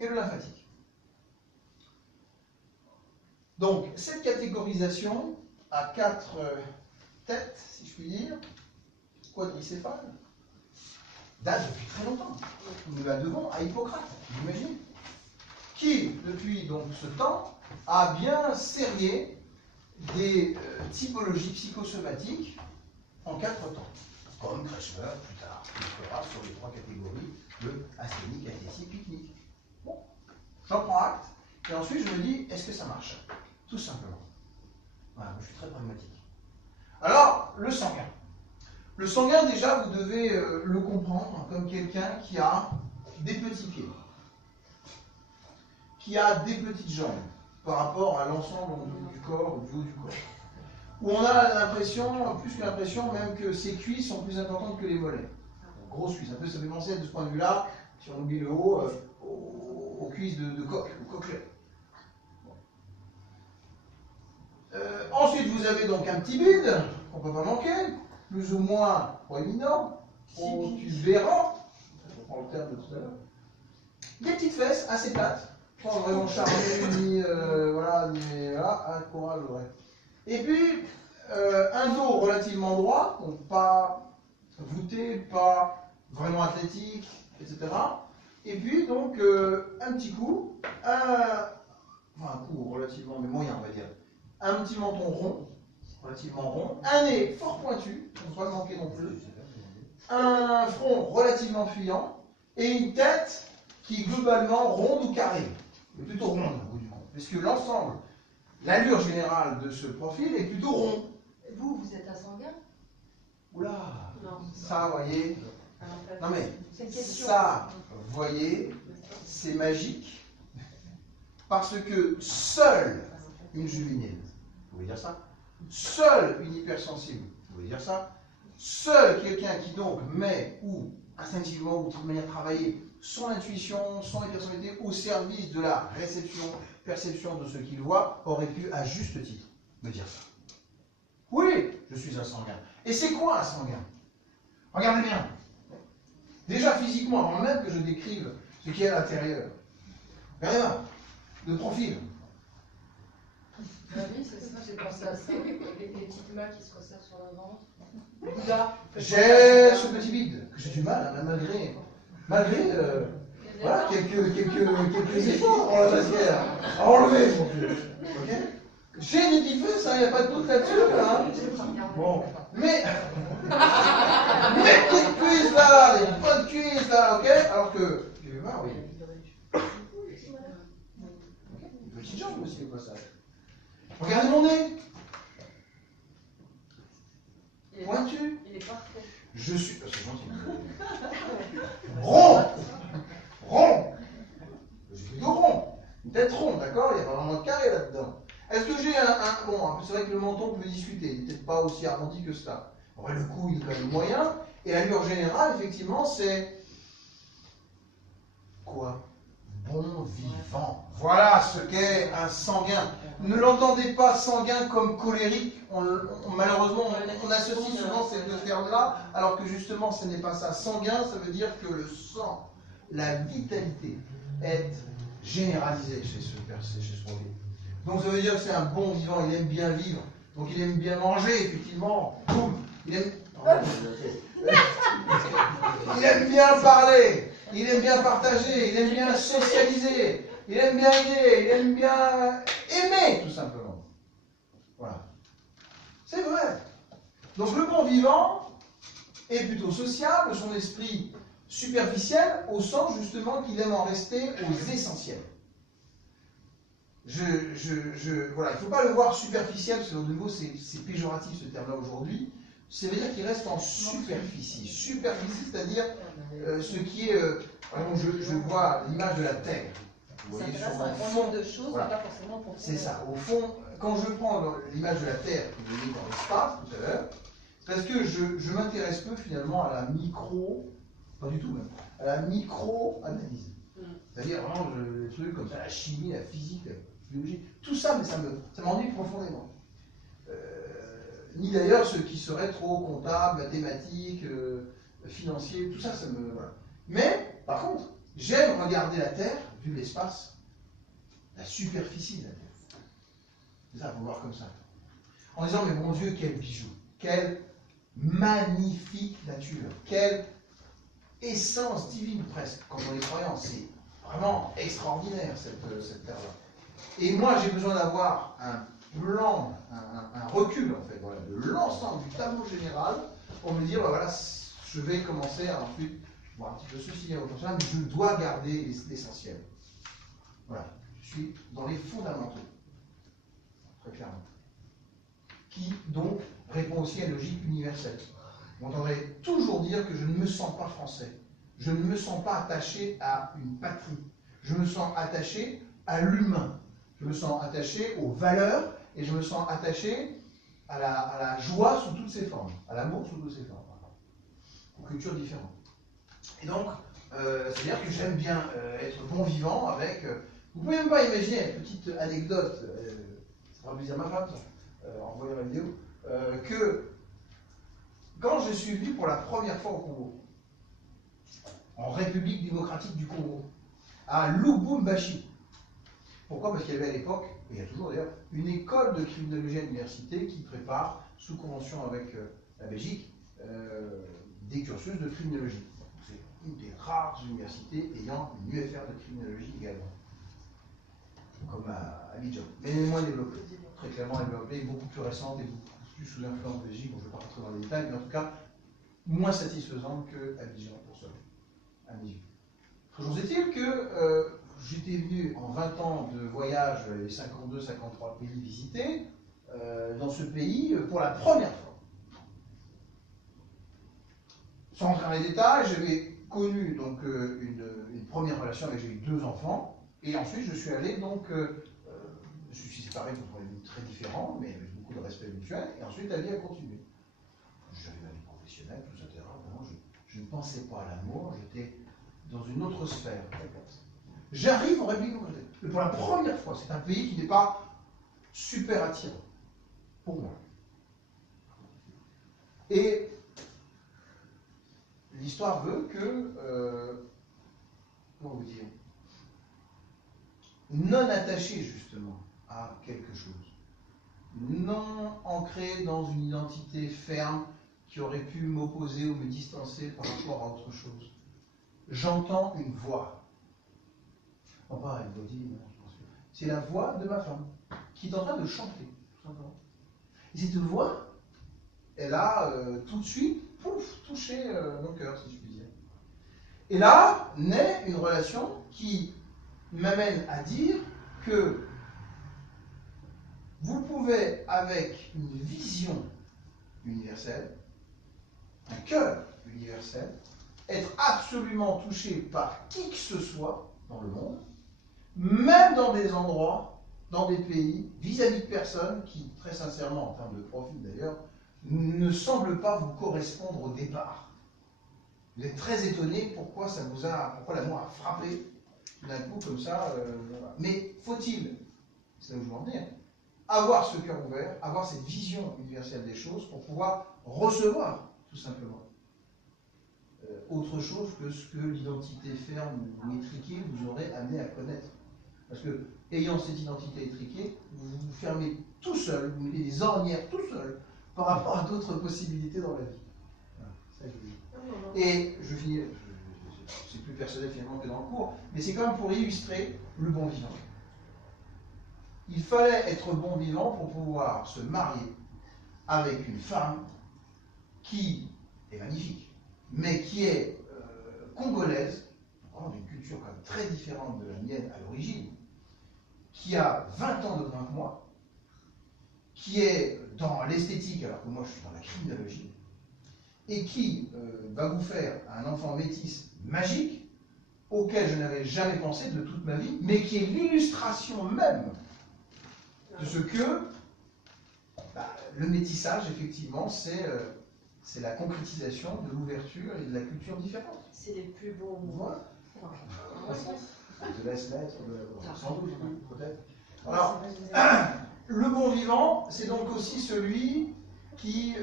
et le lymphatique. Donc, cette catégorisation a 4 têtes, si je puis dire, quadricéphales, date depuis très longtemps. Nous la devons à Hippocrate, vous imaginez, qui, depuis donc ce temps, a bien serré des typologies psychosomatiques en 4 temps, comme Kretschmer plus tard, qui fera sur les 3 catégories, le asthénique, athésique, pycnique. Bon, j'en prends acte, et ensuite je me dis, est-ce que ça marche? Tout simplement. Voilà, moi je suis très pragmatique. Alors, le sanguin. Le sanguin, déjà, vous devez le comprendre comme quelqu'un qui a des petits pieds, qui a des petites jambes par rapport à l'ensemble du corps, du haut du corps. Où on a l'impression, plus que l'impression, même que ses cuisses sont plus importantes que les mollets. Grosse cuisse. Un peu, ça fait penser de ce point de vue-là, si on oublie le haut, aux cuisses de coq, ou coquelet. Ensuite, vous avez donc un petit bide, qu'on ne peut pas manquer, plus ou moins proéminent, protubérant, je reprends le terme de tout à l'heure. Des petites fesses assez plates, pas vraiment charnues, ni voilà, un courage, ouais. Et puis, un dos relativement droit, donc pas voûté, pas vraiment athlétique, etc. Et puis, donc, un petit cou, un cou relativement, mais moyen, on va dire. Un petit menton rond, relativement rond, un nez fort pointu, on ne peut pas le manquer non plus, un front relativement fuyant, et une tête qui est globalement ronde ou carrée, mais plutôt ronde au bout du compte, puisque l'ensemble, l'allure générale de ce profil est plutôt rond. Et vous êtes un sanguin? Oula, Non. ça, vous voyez, non mais, C'est une question. ça, vous voyez, c'est magique, parce que seule une juvénile, vous pouvez dire ça? Seule une hypersensible, vous pouvez dire ça? Seul quelqu'un qui donc met ou instinctivement ou de manière travaillée son intuition, son hypersensibité au service de la réception, perception de ce qu'il voit, aurait pu à juste titre me dire ça. Oui, je suis un sanguin. Et c'est quoi un sanguin? Regardez bien. Déjà physiquement, avant même que je décrive ce qui est à l'intérieur. Regardez là, de profil. Oui, c'est ça, j'ai pensé à ça. Les petites mains qui se resserrent sur le ventre. Bouddha. J'ai ce petit vide, que j'ai du mal, hein, malgré voilà, quelques efforts pour la matière à enlever, mon Dieu. Okay, j'ai des petites fesses, il n'y a pas de doute là-dessus. Hein. Bon, mais les petites cuisses là, les bonnes cuisses là, ok? Alors que, je vais voir, oui. Une petite jambe aussi au passage. Regardez mon nez. Pointu. Il est parfait. Je suis. C'est gentil. Rond. Rond. Je suis plutôt rond. Une tête ronde, d'accord? Il n'y a pas vraiment de carré là-dedans. Est-ce que j'ai un. Bon, c'est vrai que le menton, on peut discuter. Il n'est peut-être pas aussi arrondi que cela. En vrai, le cou, il est quand même moyen. Et l'allure générale, effectivement, c'est. Quoi? Bon vivant. Voilà ce qu'est un sanguin. Ne l'entendez pas sanguin comme colérique. Malheureusement, on associe souvent ces deux termes-là, alors que justement, ce n'est pas ça. Sanguin, ça veut dire que le sang, la vitalité, est généralisée chez ce profil. Donc ça veut dire que c'est un bon vivant, il aime bien vivre, donc il aime bien manger, effectivement. Boum, il aime bien parler, il aime bien partager, il aime bien socialiser, il aime bien aider, il aime bien aimer, tout simplement. Voilà. C'est vrai. Donc le bon vivant est plutôt sociable, son esprit superficiel, au sens justement qu'il aime en rester aux essentiels. Voilà, il ne faut pas le voir superficiel, parce que de nouveau c'est péjoratif ce terme-là aujourd'hui. Ça veut dire qu'il reste en superficie. Superficie, c'est-à-dire ce qui est... je vois l'image de la Terre. Vous voyez, sur un fond de choses, voilà. pas forcément pour C'est ça. Au fond, quand je prends l'image de la Terre que vous voyez dans l'espace tout à l'heure, c'est parce que je m'intéresse peu finalement à la micro... Pas du tout même. À la micro-analyse. C'est-à-dire vraiment les trucs comme ça, la chimie, la physique, la biologie, tout ça, mais ça m'ennuie profondément. Ni d'ailleurs ceux qui seraient trop comptables, mathématiques, financiers, tout ça, ça me... Voilà. Mais, par contre, j'aime regarder la Terre, vu l'espace, la superficie de la Terre. C'est ça, il faut voir comme ça. En disant, mais mon Dieu, quel bijou, quelle magnifique nature, quelle essence divine presque, quand on est croyant, c'est vraiment extraordinaire cette terre-là. Et moi j'ai besoin d'avoir un plan, un recul en fait, voilà, de l'ensemble du tableau général pour me dire, ben voilà, je vais commencer à ensuite voir un petit peu ceci et autre chose, mais je dois garder l'essentiel. Voilà, je suis dans les fondamentaux, très clairement. Qui donc répond aussi à une logique universelle. Vous entendrez toujours dire que je ne me sens pas français. Je ne me sens pas attaché à une patrie. Je me sens attaché à l'humain. Je me sens attaché aux valeurs et je me sens attaché à la joie sous toutes ses formes, à l'amour sous toutes ses formes, aux cultures différentes. Et donc, c'est-à-dire que j'aime bien être bon vivant avec... vous ne pouvez même pas imaginer, une petite anecdote, ça fera plaisir à ma femme, ça, en voyant la vidéo, que quand je suis venu pour la première fois au Congo, en République démocratique du Congo, à Lubumbashi. Pourquoi? Parce qu'il y avait à l'époque, et il y a toujours d'ailleurs, une école de criminologie à l'université qui prépare, sous convention avec la Belgique, des cursus de criminologie. C'est une des rares universités ayant une UFR de criminologie également, comme à Abidjan, mais moins développée, très clairement développée, beaucoup plus récente et beaucoup plus sous influence belgique. Bon, je ne vais pas rentrer dans les détails, mais en tout cas, moins satisfaisante que Abidjan pour ça, à mes yeux. Toujours est-il que j'étais venu en 20 ans de voyage, les 52-53 pays visités, dans ce pays pour la première fois. Sans entrer dans les détails, j'avais connu donc une première relation avec, j'ai eu 2 enfants, et ensuite je suis allé donc, je suis séparé pour des buts très différents, mais avec beaucoup de respect mutuel, et ensuite la vie a continué. J'avais ma vie professionnelle, tout ça, etc. Vraiment, je ne pensais pas à l'amour, j'étais dans une autre sphère. J'arrive en République démocratique. Mais pour la première fois, c'est un pays qui n'est pas super attirant pour moi. Et l'histoire veut que, comment vous dire, non attaché justement à quelque chose, non ancré dans une identité ferme qui aurait pu m'opposer ou me distancer par rapport à autre chose. J'entends une voix. Non, pas elle dit, c'est la voix de ma femme qui est en train de chanter, tout simplement. Et cette voix, elle a tout de suite, pouf, touché mon cœur, si je puis dire. Et là naît une relation qui m'amène à dire que vous pouvez, avec une vision universelle, un cœur universel, être absolument touché par qui que ce soit dans le monde, même dans des endroits, dans des pays, vis-à-vis de personnes qui, très sincèrement, en termes de profil d'ailleurs, ne semblent pas vous correspondre au départ. Vous êtes très étonné pourquoi l'amour a frappé d'un coup comme ça. Voilà. Mais faut-il, c'est là où je veux en venir, avoir ce cœur ouvert, avoir cette vision universelle des choses pour pouvoir recevoir, tout simplement, autre chose que ce que l'identité ferme ou étriquée vous aurait amené à connaître. Parce que, ayant cette identité étriquée, vous vous fermez tout seul, vous mettez des ornières tout seul par rapport à d'autres possibilités dans la vie. Voilà, ça, je dis. Et je finis, c'est plus personnel finalement que dans le cours, mais c'est quand même pour illustrer le bon vivant. Il fallait être bon vivant pour pouvoir se marier avec une femme qui est magnifique, mais qui est congolaise, d'une culture quand même très différente de la mienne à l'origine, qui a 20 ans de moins que moi, qui est dans l'esthétique alors que moi je suis dans la criminologie, et qui va vous faire un enfant métis magique, auquel je n'avais jamais pensé de toute ma vie, mais qui est l'illustration même de ce que le métissage, effectivement, c'est la concrétisation de l'ouverture et de la culture différente. C'est les plus beaux mots. Voilà. Je te laisse mettre, sans doute, peut-être. Alors, le bon vivant, c'est donc aussi celui qui,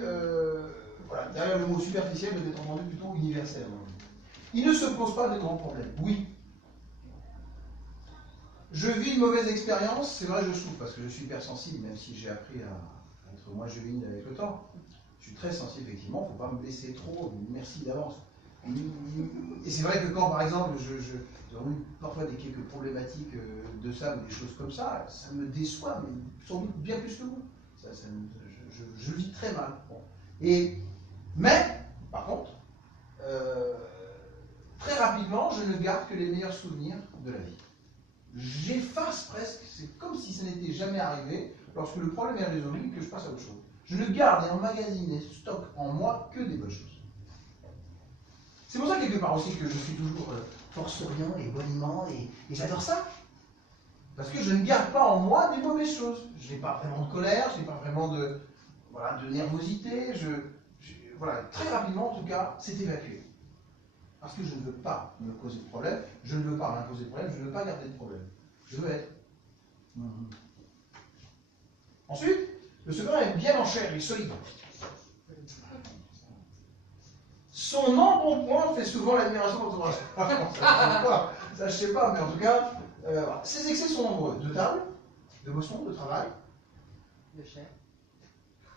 voilà, derrière le mot superficiel, doit être entendu plutôt universel. Il ne se pose pas de grands problèmes. Oui. Je vis une mauvaise expérience, c'est vrai, je souffre parce que je suis hypersensible, même si j'ai appris à être moins jovial avec le temps. Je suis très sensible, effectivement, il ne faut pas me blesser trop, merci d'avance. Et c'est vrai que quand, par exemple, j'ai eu parfois quelques problématiques de ça ou des choses comme ça, ça me déçoit, mais sans doute bien plus que vous. Je vis très mal. Bon. Mais, par contre, très rapidement, je ne garde que les meilleurs souvenirs de la vie. J'efface presque, c'est comme si ça n'était jamais arrivé, lorsque le problème est résolu, que je passe à autre chose. Je ne garde et emmagasine et stocke en moi que des bonnes choses. C'est pour ça, quelque part aussi, que je suis toujours fort souriant et bon aimant, et j'adore ça. Parce que je ne garde pas en moi des mauvaises choses. Je n'ai pas vraiment de colère, je n'ai pas vraiment de nervosité. Voilà, très rapidement, en tout cas, c'est évacué. Parce que je ne veux pas me causer de problème, je ne veux pas m'imposer de problème, je ne veux pas garder de problème. Je veux être. Ensuite, le second est bien en chair, il est solide. Son embonpoint fait souvent l'admiration d'entourage. Ça, je sais pas, mais en tout cas, ses excès sont nombreux. De table, de boisson, de travail. De chair.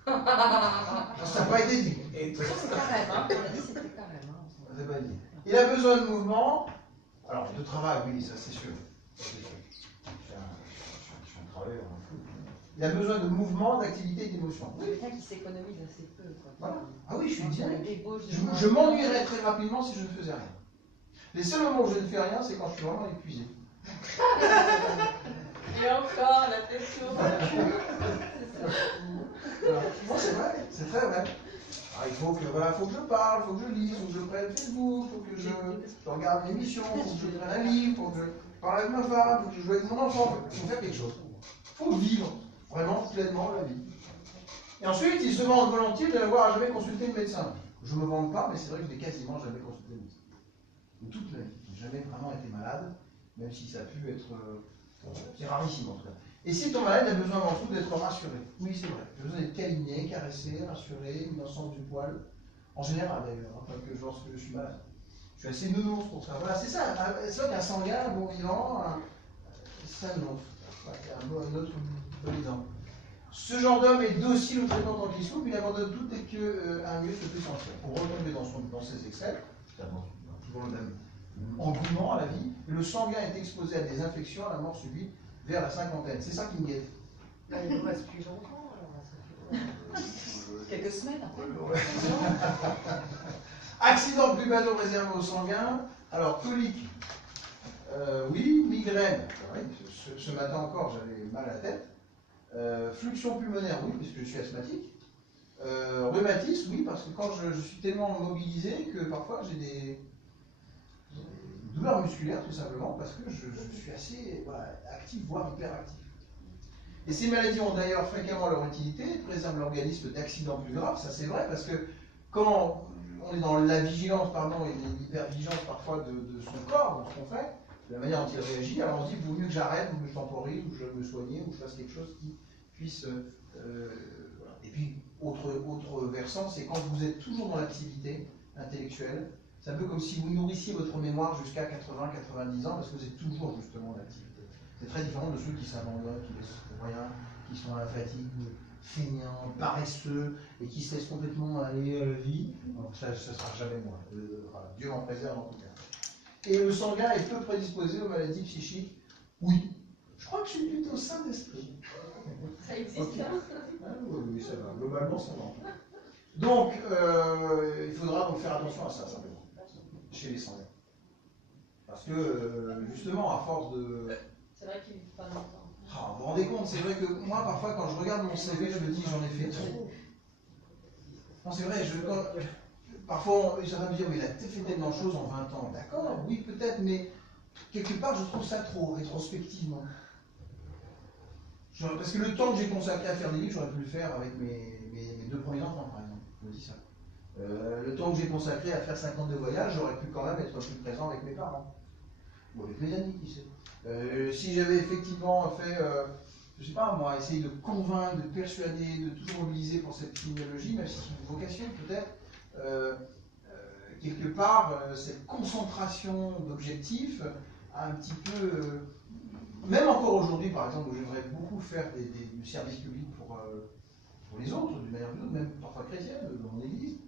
Ça n'a pas été dit. C'est carrément, on a dit c'était carrément. Ça n'a pas dit. Il a besoin de mouvement. Alors, de travail, oui, ça c'est sûr. Je suis un travailleur, un fou. Il a besoin de mouvement, d'activité et d'émotion. Oui. Quelqu'un qui s'économise assez peu. Quoi. Voilà. Ah oui, je suis direct. Je Je m'ennuierais très rapidement si je ne faisais rien. Les seuls moments où je ne fais rien, c'est quand je suis vraiment épuisé. Et encore la tête sur Non, c'est vrai, c'est très vrai. Alors, il faut que je parle, il faut que je lise, il faut que je prenne Facebook, il faut que je regarde l'émission, il faut que je prenne un livre, il faut que je parle avec ma femme, il faut que je joue avec mon enfant, il faut faire quelque chose. Il faut vivre vraiment pleinement la vie. Et ensuite, il se vante volontiers de n'avoir jamais consulté le médecin. Je ne me vante pas, mais c'est vrai que je n'ai quasiment jamais consulté le médecin. De toute ma vie. Je n'ai jamais vraiment été malade, même si ça a pu être... c'est rarissime en tout cas. Et si ton malade a besoin avant tout d'être rassuré. Oui, c'est vrai. Il a besoin d'être câliné, caressé, rassuré, mis dans le sens du poil. En général d'ailleurs, pas que lorsque je suis malade. Je suis assez nounours pour ça. Voilà, c'est ça. C'est vrai qu'un sanguin, un bon vivant, c'est un nounours. Un autre bon exemple. Ce genre d'homme est docile au traitement tant qu'il souffre, il abandonne tout dès qu'un mieux se fait sentir. Pour retomber dans ses excès, toujours le même engouement à la vie, et le sanguin est exposé à des infections à la mort subite vers la cinquantaine. C'est ça qui me guette. Il ne reste plus longtemps, alors. Quelques semaines après. Accident plumado réservé au sanguin. Alors, colique, oui, migraine. Ouais, ce matin encore, j'avais mal à la tête. Fluxion pulmonaire, oui, puisque je suis asthmatique. Rhumatisme, oui, parce que quand je suis tellement mobilisé que parfois j'ai des douleurs musculaires, tout simplement, parce que je suis assez actif, voire hyperactif. Et ces maladies ont d'ailleurs fréquemment leur utilité, préservent l'organisme d'accidents plus graves, ça c'est vrai, parce que quand on est dans la vigilance, et l'hypervigilance parfois de son corps, dans ce qu'on fait, de la manière dont il réagit, alors on se dit, il vaut mieux que j'arrête, ou que je temporise, ou que je me soigne, ou que je fasse quelque chose qui puisse... voilà. Et puis, autre versant, c'est quand vous êtes toujours dans l'activité intellectuelle, c'est un peu comme si vous nourrissiez votre mémoire jusqu'à 80-90 ans, parce que vous êtes toujours justement en activité. C'est très différent de ceux qui s'abandonnent, qui laissent pour rien, qui sont à la fatigue, feignants, paresseux, et qui se laissent complètement aller à la vie. Donc ça ne sera jamais moi. Voilà. Dieu m'en préserve en tout cas. Et le sanguin est peu prédisposé aux maladies psychiques? Oui. Je crois que je suis plutôt sain d'esprit. Ça existe, Okay. hein. Ah, oui, ça va. Globalement, ça va. Donc, il faudra donc faire attention à ça, simplement, chez les sanguins. Parce que, justement, à force de... C'est vrai qu'ils vivent pas longtemps. Ah, vous vous rendez compte, c'est vrai que moi, parfois, quand je regarde mon CV, je me dis, j'en ai fait trop. Non, c'est vrai, parfois, j'aimerais me dire, mais il a fait tellement de choses en 20 ans. D'accord, oui, peut-être, mais quelque part, je trouve ça trop, rétrospectivement. Parce que le temps que j'ai consacré à faire des livres, j'aurais pu le faire avec mes 2 premiers enfants, par exemple. Je me dis ça. Le temps que j'ai consacré à faire 52 voyages, j'aurais pu quand même être plus présent avec mes parents. Ou avec mes amis, qui sait. Si j'avais effectivement fait, je sais pas moi, essayer de convaincre, de persuader, de toujours mobiliser pour cette criminologie, même si c'est une vocation peut-être, quelque part, cette concentration d'objectifs a un petit peu... même encore aujourd'hui, par exemple, où j'aimerais beaucoup faire du service public pour les autres, d'une manière ou d'une autre, même parfois chrétienne, dans mon église,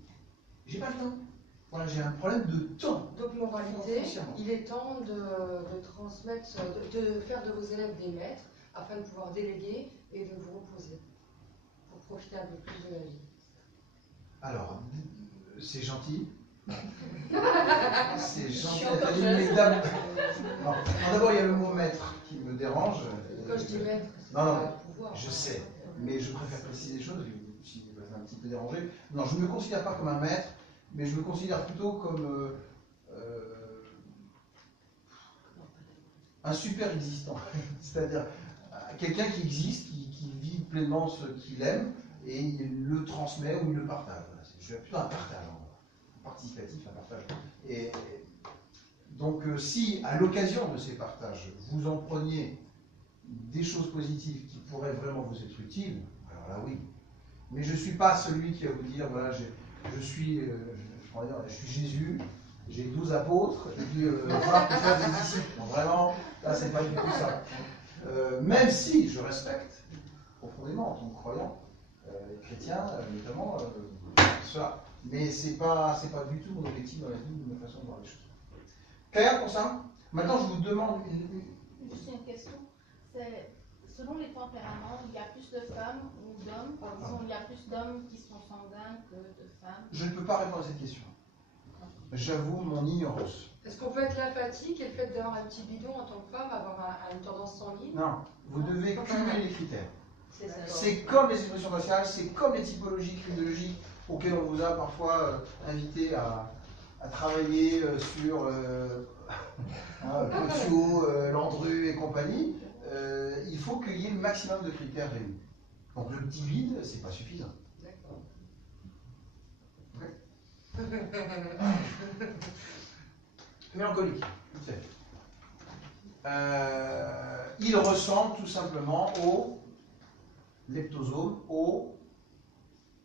j'ai pas le temps. Voilà, j'ai un problème de temps. Donc, moralité, il est temps de transmettre, de faire de vos élèves des maîtres afin de pouvoir déléguer et de vous reposer pour profiter un peu plus de la vie. Alors, c'est gentil. C'est Je gentil. suis encore T'as dit, jeune. mais non, d'abord, il y a le mot maître qui me dérange. Quand je dis maître, c'est Non, non, pas le pouvoir. je sais, mais je préfère préciser les choses, si vous êtes un petit peu dérangé. Non, je ne me considère pas comme un maître, mais je me considère plutôt comme un super existant. C'est-à-dire quelqu'un qui existe, qui vit pleinement ce qu'il aime, et il le transmet ou il le partage. Voilà, je suis plutôt un partage, un participatif, un partage. Et donc, si à l'occasion de ces partages, vous en preniez des choses positives qui pourraient vraiment vous être utiles, alors là oui. Mais je ne suis pas celui qui va vous dire, voilà, je suis Jésus, j'ai 12 apôtres, et puis voilà pour faire des disciples. Donc vraiment, là, c'est pas du tout ça. Même si je respecte profondément en tant que croyant, chrétien, notamment, ça. Mais c'est pas du tout mon objectif dans la vie, de ma façon de voir les choses. Claire pour ça? Maintenant, je vous demande Juste une question. C'est selon les tempéraments, il y a plus de femmes ou d'hommes. Par exemple, il y a plus d'hommes qui sont sanguins que de femmes. Je ne peux pas répondre à cette question. J'avoue mon ignorance. Est-ce qu'on peut être lymphatique et le fait d'avoir un petit bidon en tant que femme, avoir une tendance sanguine? Non, vous devez cumuler les critères. C'est ça. C'est comme les expressions raciales, c'est comme les typologies criminologiques auxquelles on vous a parfois invité à travailler sur Potio, Landru et compagnie. Il faut qu'il y ait le maximum de critères réunis. Donc le petit vide, c'est pas suffisant. D'accord. Mélancolique, tout fait. Il ressemble tout simplement au leptosome,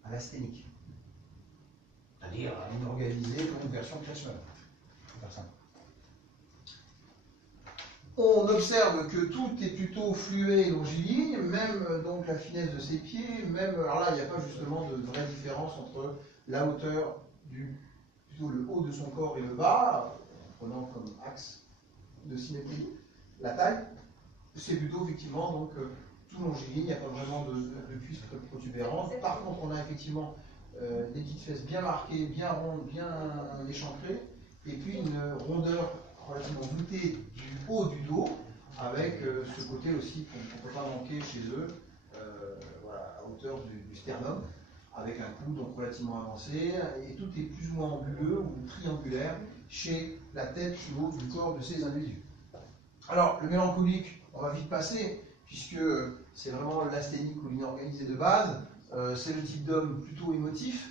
à l'asthénique. C'est-à-dire à une organisée comme une version Kretschmer. On observe que tout est plutôt fluet et longiligne, même donc la finesse de ses pieds, même, alors là il n'y a pas justement de vraie différence entre la hauteur plutôt le haut de son corps et le bas, en prenant comme axe de symétrie la taille, c'est plutôt effectivement donc tout longiligne, il n'y a pas vraiment de cuisses protubérantes. Par contre on a effectivement des petites fesses bien marquées, bien rondes, bien échancrées, et puis une rondeur relativement voûtée du haut du dos, avec ce côté aussi qu'on ne peut pas manquer chez eux, voilà, à hauteur du sternum, avec un cou donc relativement avancé, et tout est plus ou moins anguleux ou triangulaire chez la tête, le haut du corps de ces individus. Alors, le mélancolique, on va vite passer, puisque c'est vraiment l'asthénique ou l'inorganisé de base, c'est le type d'homme plutôt émotif,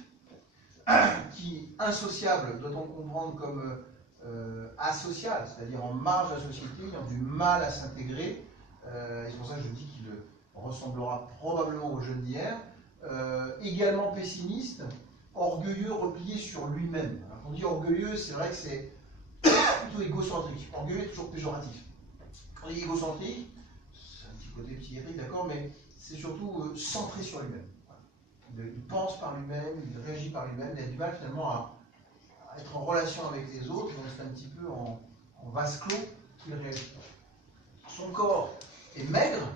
qui, insociable, doit-on comprendre comme asocial, c'est-à-dire en marge de la société, ayant du mal à s'intégrer, et c'est pour ça que je dis qu'il ressemblera probablement aux jeunes d'hier, également pessimiste, orgueilleux, replié sur lui-même. Quand on dit orgueilleux, c'est vrai que c'est plutôt égocentrique. Orgueilleux est toujours péjoratif. Quand on dit égocentrique, côté psychiatrique, d'accord, mais c'est surtout centré sur lui-même. Il pense par lui-même, il réagit par lui-même, il a du mal finalement à être en relation avec les autres, donc c'est un petit peu en vase clos qu'il réagit. Son corps est maigre,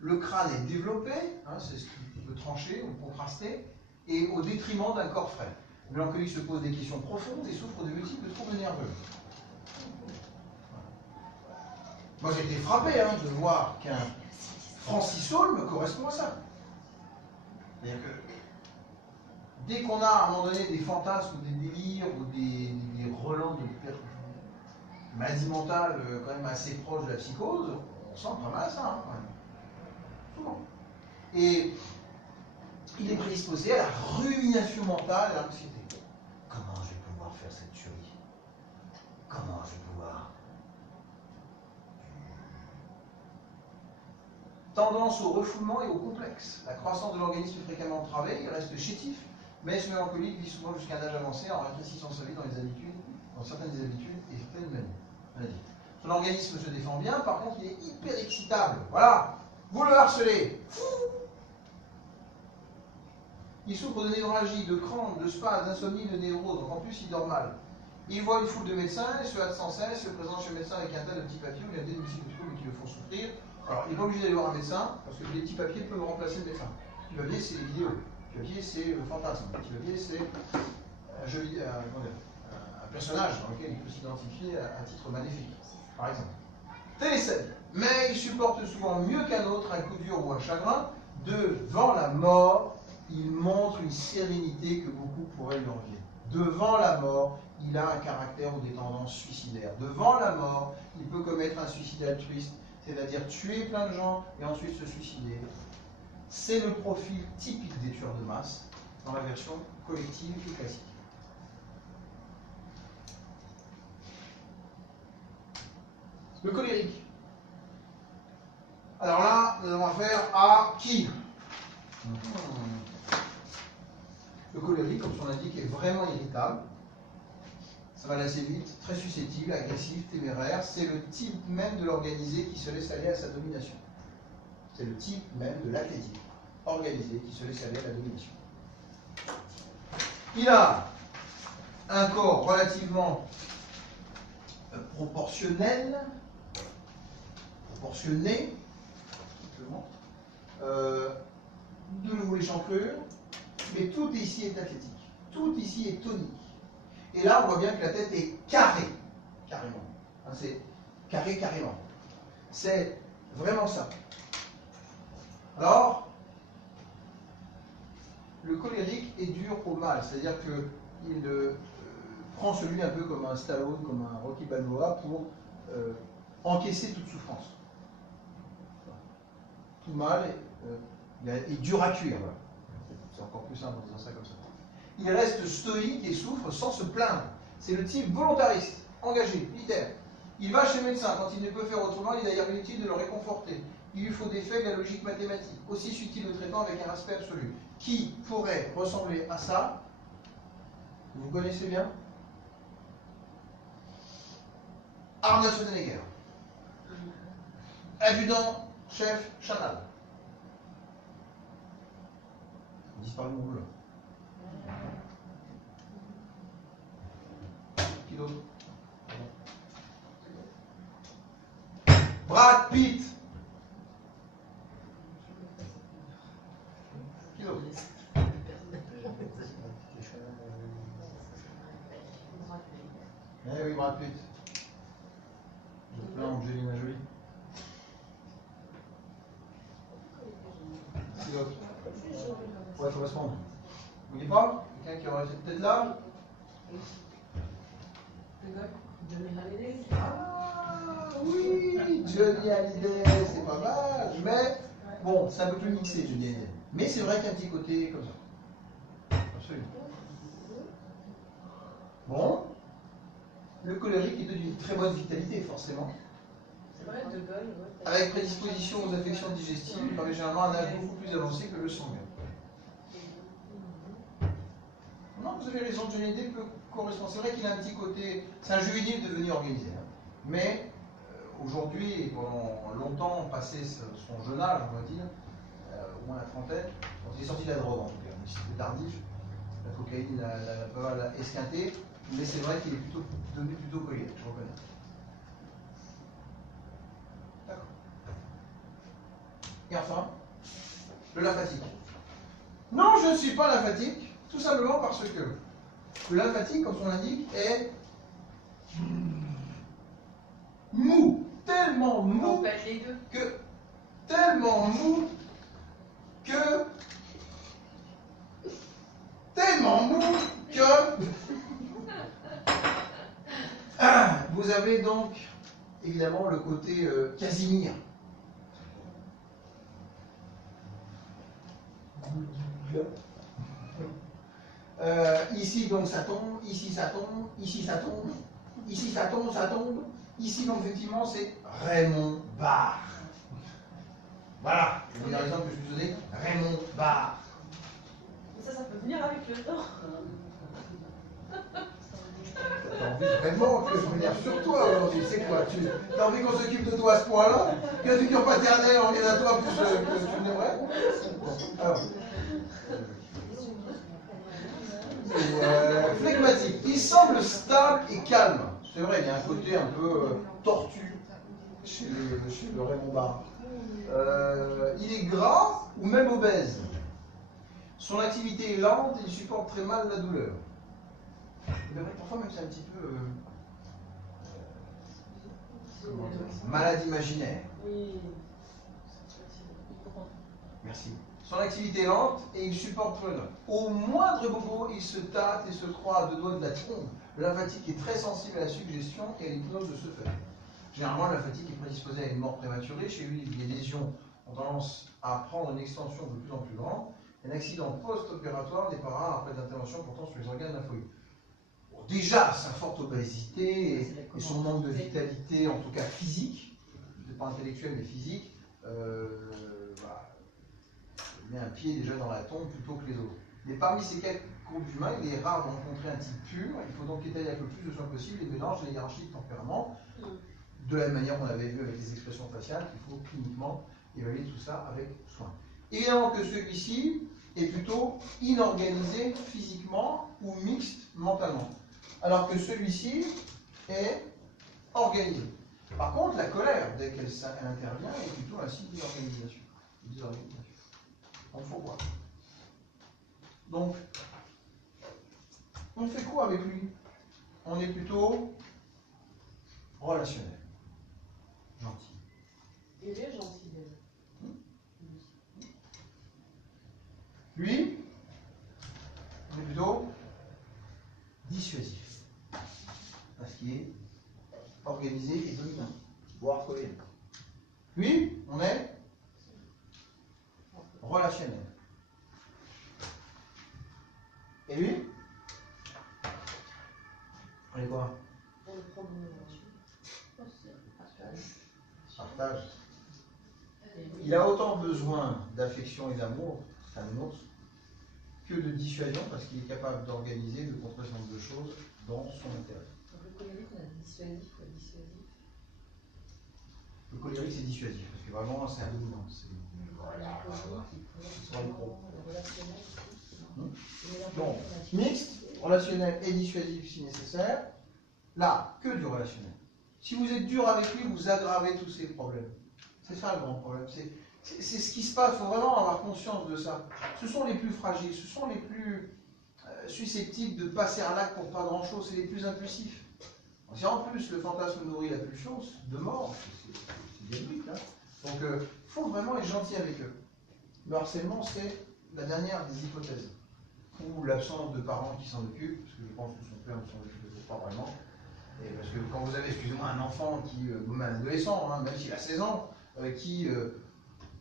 le crâne est développé, hein, c'est ce qui peut trancher ou contraster, et au détriment d'un corps frais. Le mélancolique se pose des questions profondes et souffre de multiples troubles nerveux. Moi j'ai été frappé de voir qu'un Francisol me correspond à ça. C'est-à-dire que dès qu'on a à un moment donné des fantasmes ou des délires ou des relents de maladie mentale quand même assez proches de la psychose, on sent pas mal à ça, quand même. Souvent. Et il est prédisposé à la rumination mentale et à l'anxiété. Comment je vais pouvoir faire cette tuerie? Comment je vais pouvoir... Tendance au refoulement et au complexe. La croissance de l'organisme est fréquemment entravée, il reste chétif, mais ce mélancolique vit souvent jusqu'à un âge avancé en rétrécissant sa vie dans certaines habitudes et certaines maladies. Son organisme se défend bien, par contre il est hyper excitable. Voilà, vous le harcelez. Il souffre de névralgie, de crampes, de spasmes, d'insomnie, de névrose, donc en plus il dort mal. Il voit une foule de médecins, il se hâte sans cesse, se présente chez le médecin avec un tas de petits papiers ou il y a des troubles qui le font souffrir. Alors il n'est pas obligé d'aller voir un médecin, parce que les petits papiers peuvent remplacer le médecin. Les petits papiers c'est les vidéos, les petits papiers c'est le fantasme, les petits papiers c'est un personnage dans lequel il peut s'identifier à titre maléfique, par exemple. Télécède, mais il supporte souvent mieux qu'un autre un coup dur ou un chagrin. Devant la mort, il montre une sérénité que beaucoup pourraient lui envier. Devant la mort, il a un caractère ou des tendances suicidaires. Devant la mort, il peut commettre un suicide altruiste, c'est-à-dire tuer plein de gens et ensuite se suicider. C'est le profil typique des tueurs de masse dans la version collective et classique. Le colérique. Alors là, nous avons affaire à qui? Le colérique, comme son indique, est vraiment irritable. Ça va assez vite, très susceptible, agressif, téméraire. C'est le type même de l'organisé qui se laisse aller à sa domination. C'est le type même de l'athlétique organisé qui se laisse aller à la domination. Il a un corps relativement proportionné, de nouveau l'échancrure, mais tout ici est athlétique, tout ici est tonique. Et là, on voit bien que la tête est carrée, carrément. C'est carré, carrément. C'est vraiment ça. Alors, le colérique est dur au mal, c'est-à-dire qu'il prend celui un peu comme un Stallone, comme un Rocky Balboa pour encaisser toute souffrance. Tout mal est dur à cuire. Voilà. C'est encore plus simple en disant ça comme ça. Il reste stoïque et souffre sans se plaindre. C'est le type volontariste, engagé, militaire. Il va chez le médecin quand il ne peut faire autrement, il est d'ailleurs inutile de le réconforter. Il lui faut des faits de la logique mathématique. Aussi suit-il le traitement avec un respect absolu. Qui pourrait ressembler à ça? Vous connaissez bien? Arnold Schwarzenegger. Adjudant chef Chanal. Disparu mon boulot. Qui d'autre? Brad Pitt. Qui d'autre? Eh oui, Brad Pitt. Je plains Angelina Jolie. Qui d'autre? Ouais, correspondre. Vous voyez pas? Quelqu'un qui aurait cette tête-là? Johnny Hallyday. Ah oui, Johnny Hallyday, c'est pas mal, mais bon, c'est un peu plus mixé, Johnny Hallyday. Mais c'est vrai qu'il y a un petit côté comme ça. Absolument. Bon, le colérique est d'une très bonne vitalité, forcément. C'est vrai, De Gaulle, ouais. Avec prédisposition aux affections digestives, il aurait généralement un âge beaucoup plus avancé que le sanguin. Non, vous avez raison, Johnny Hallyday peut correspondre. C'est vrai qu'il a un petit côté, c'est un juvénile devenu organisé, hein. Mais aujourd'hui, et pendant longtemps, passé son jeune âge, on va dire, au moins la trentaine, quand il est sorti de la drogue en tout cas, même si c'était tardif, la cocaïne l'a pas mal esquinté, mais c'est vrai qu'il est devenu plutôt colérique, je reconnais. D'accord. Et enfin, le lymphatique. Non, je ne suis pas lymphatique, tout simplement parce que le lymphatique, comme son l'indique, est mou, tellement mou On pète les deux. que tellement mou que vous avez donc évidemment le côté Casimir. Ici donc ça tombe, ici ça tombe, ici ça tombe, ici ça tombe, ça tombe. Ici donc effectivement c'est Raymond Barre. Voilà, le meilleur exemple que je peux vous donner, Raymond Barre. Mais ça peut venir avec le temps. T'as envie vraiment que je m'énerve sur toi aujourd'hui, c'est quoi? T'as envie qu'on s'occupe de toi à ce point-là? Que la figure paternelle revienne à toi plus que tu n'aimerais? Bon, alors. Flegmatique. Il semble stable et calme. C'est vrai, il y a un côté un peu tortu chez le Raymond Barre. Il est gras ou même obèse. Son activité est lente et il supporte très mal la douleur. C'est vrai que parfois même c'est un petit peu malade imaginaire. Oui. Merci. Son activité est lente et il supporte le. Au moindre bobo, il se tâte et se croit à deux doigts de la trompe. Le lymphatique est très sensible à la suggestion et à l'hypnose de ce fait. Généralement, le lymphatique est prédisposé à une mort prématurée. Chez lui, les lésions ont tendance à prendre une extension de plus en plus grande. Un accident post-opératoire n'est pas rare après d'intervention portant sur les organes lymphoïdes. Bon, déjà, sa forte obésité et son manque de vitalité, en tout cas physique, peut-être pas intellectuelle mais physique, voilà, il met un pied déjà dans la tombe plutôt que les autres. Mais parmi ces quelques groupes humains, il est rare de rencontrer un type pur. Il faut donc étaler avec le plus de soin possible les mélanges et les hiérarchies de tempérament. De la même manière qu'on avait vu avec les expressions faciales, il faut cliniquement évaluer tout ça avec soin. Évidemment que celui-ci est plutôt inorganisé physiquement ou mixte mentalement, alors que celui-ci est organisé. Par contre, la colère, dès qu'elle intervient, est plutôt un signe d'organisation. Donc, il faut voir. Donc, on fait quoi avec lui? On est plutôt relationnel, gentil. Il est gentil, déjà. Lui, on est plutôt dissuasif, parce qu'il est organisé et dominant, voire colérique. Lui, on est relationnel. Et lui, on est quoi? On le prend dans Partage. Il a autant besoin d'affection et d'amour, un autre, que de dissuasion, parce qu'il est capable d'organiser, de contrôler un certain nombre de choses dans son intérêt. Donc le colérique, on a dissuasif ou dissuasif? Le colérique, c'est dissuasif, parce que vraiment, c'est un dominant. Donc, mixte, relationnel et dissuasif si nécessaire. Là, que du relationnel. Si vous êtes dur avec lui, vous aggravez tous ces problèmes. C'est ça le grand problème. C'est ce qui se passe. Il faut vraiment avoir conscience de ça. Ce sont les plus fragiles, ce sont les plus susceptibles de passer à l'acte pour pas grand-chose, c'est les plus impulsifs. Si en plus le fantasme nourrit la pulsion de mort, c'est déduit. Hein. Donc il faut vraiment être gentil avec eux. Le harcèlement, c'est la dernière des hypothèses. Ou l'absence de parents qui s'en occupent, parce que je pense que son père ne s'en occupe pas vraiment. Et parce que quand vous avez, excusez-moi, un enfant qui, ou un adolescent, hein, même s'il a 16 ans, qui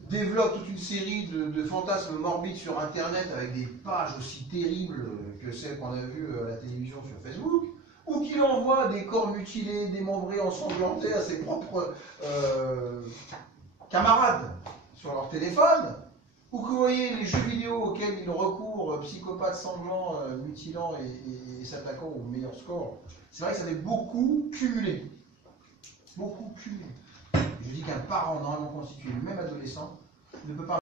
développe toute une série de fantasmes morbides sur Internet avec des pages aussi terribles que celles qu'on a vues à la télévision sur Facebook, ou qu'il envoie des corps mutilés, démembrés, ensanglantés à ses propres camarades sur leur téléphone, ou que vous voyez les jeux vidéo auxquels il recourt, psychopathes sanglants, mutilants et s'attaquant au meilleur score, c'est vrai que ça avait beaucoup cumulé. Beaucoup cumulé. Je dis qu'un parent normalement constitué, même adolescent, ne peut pas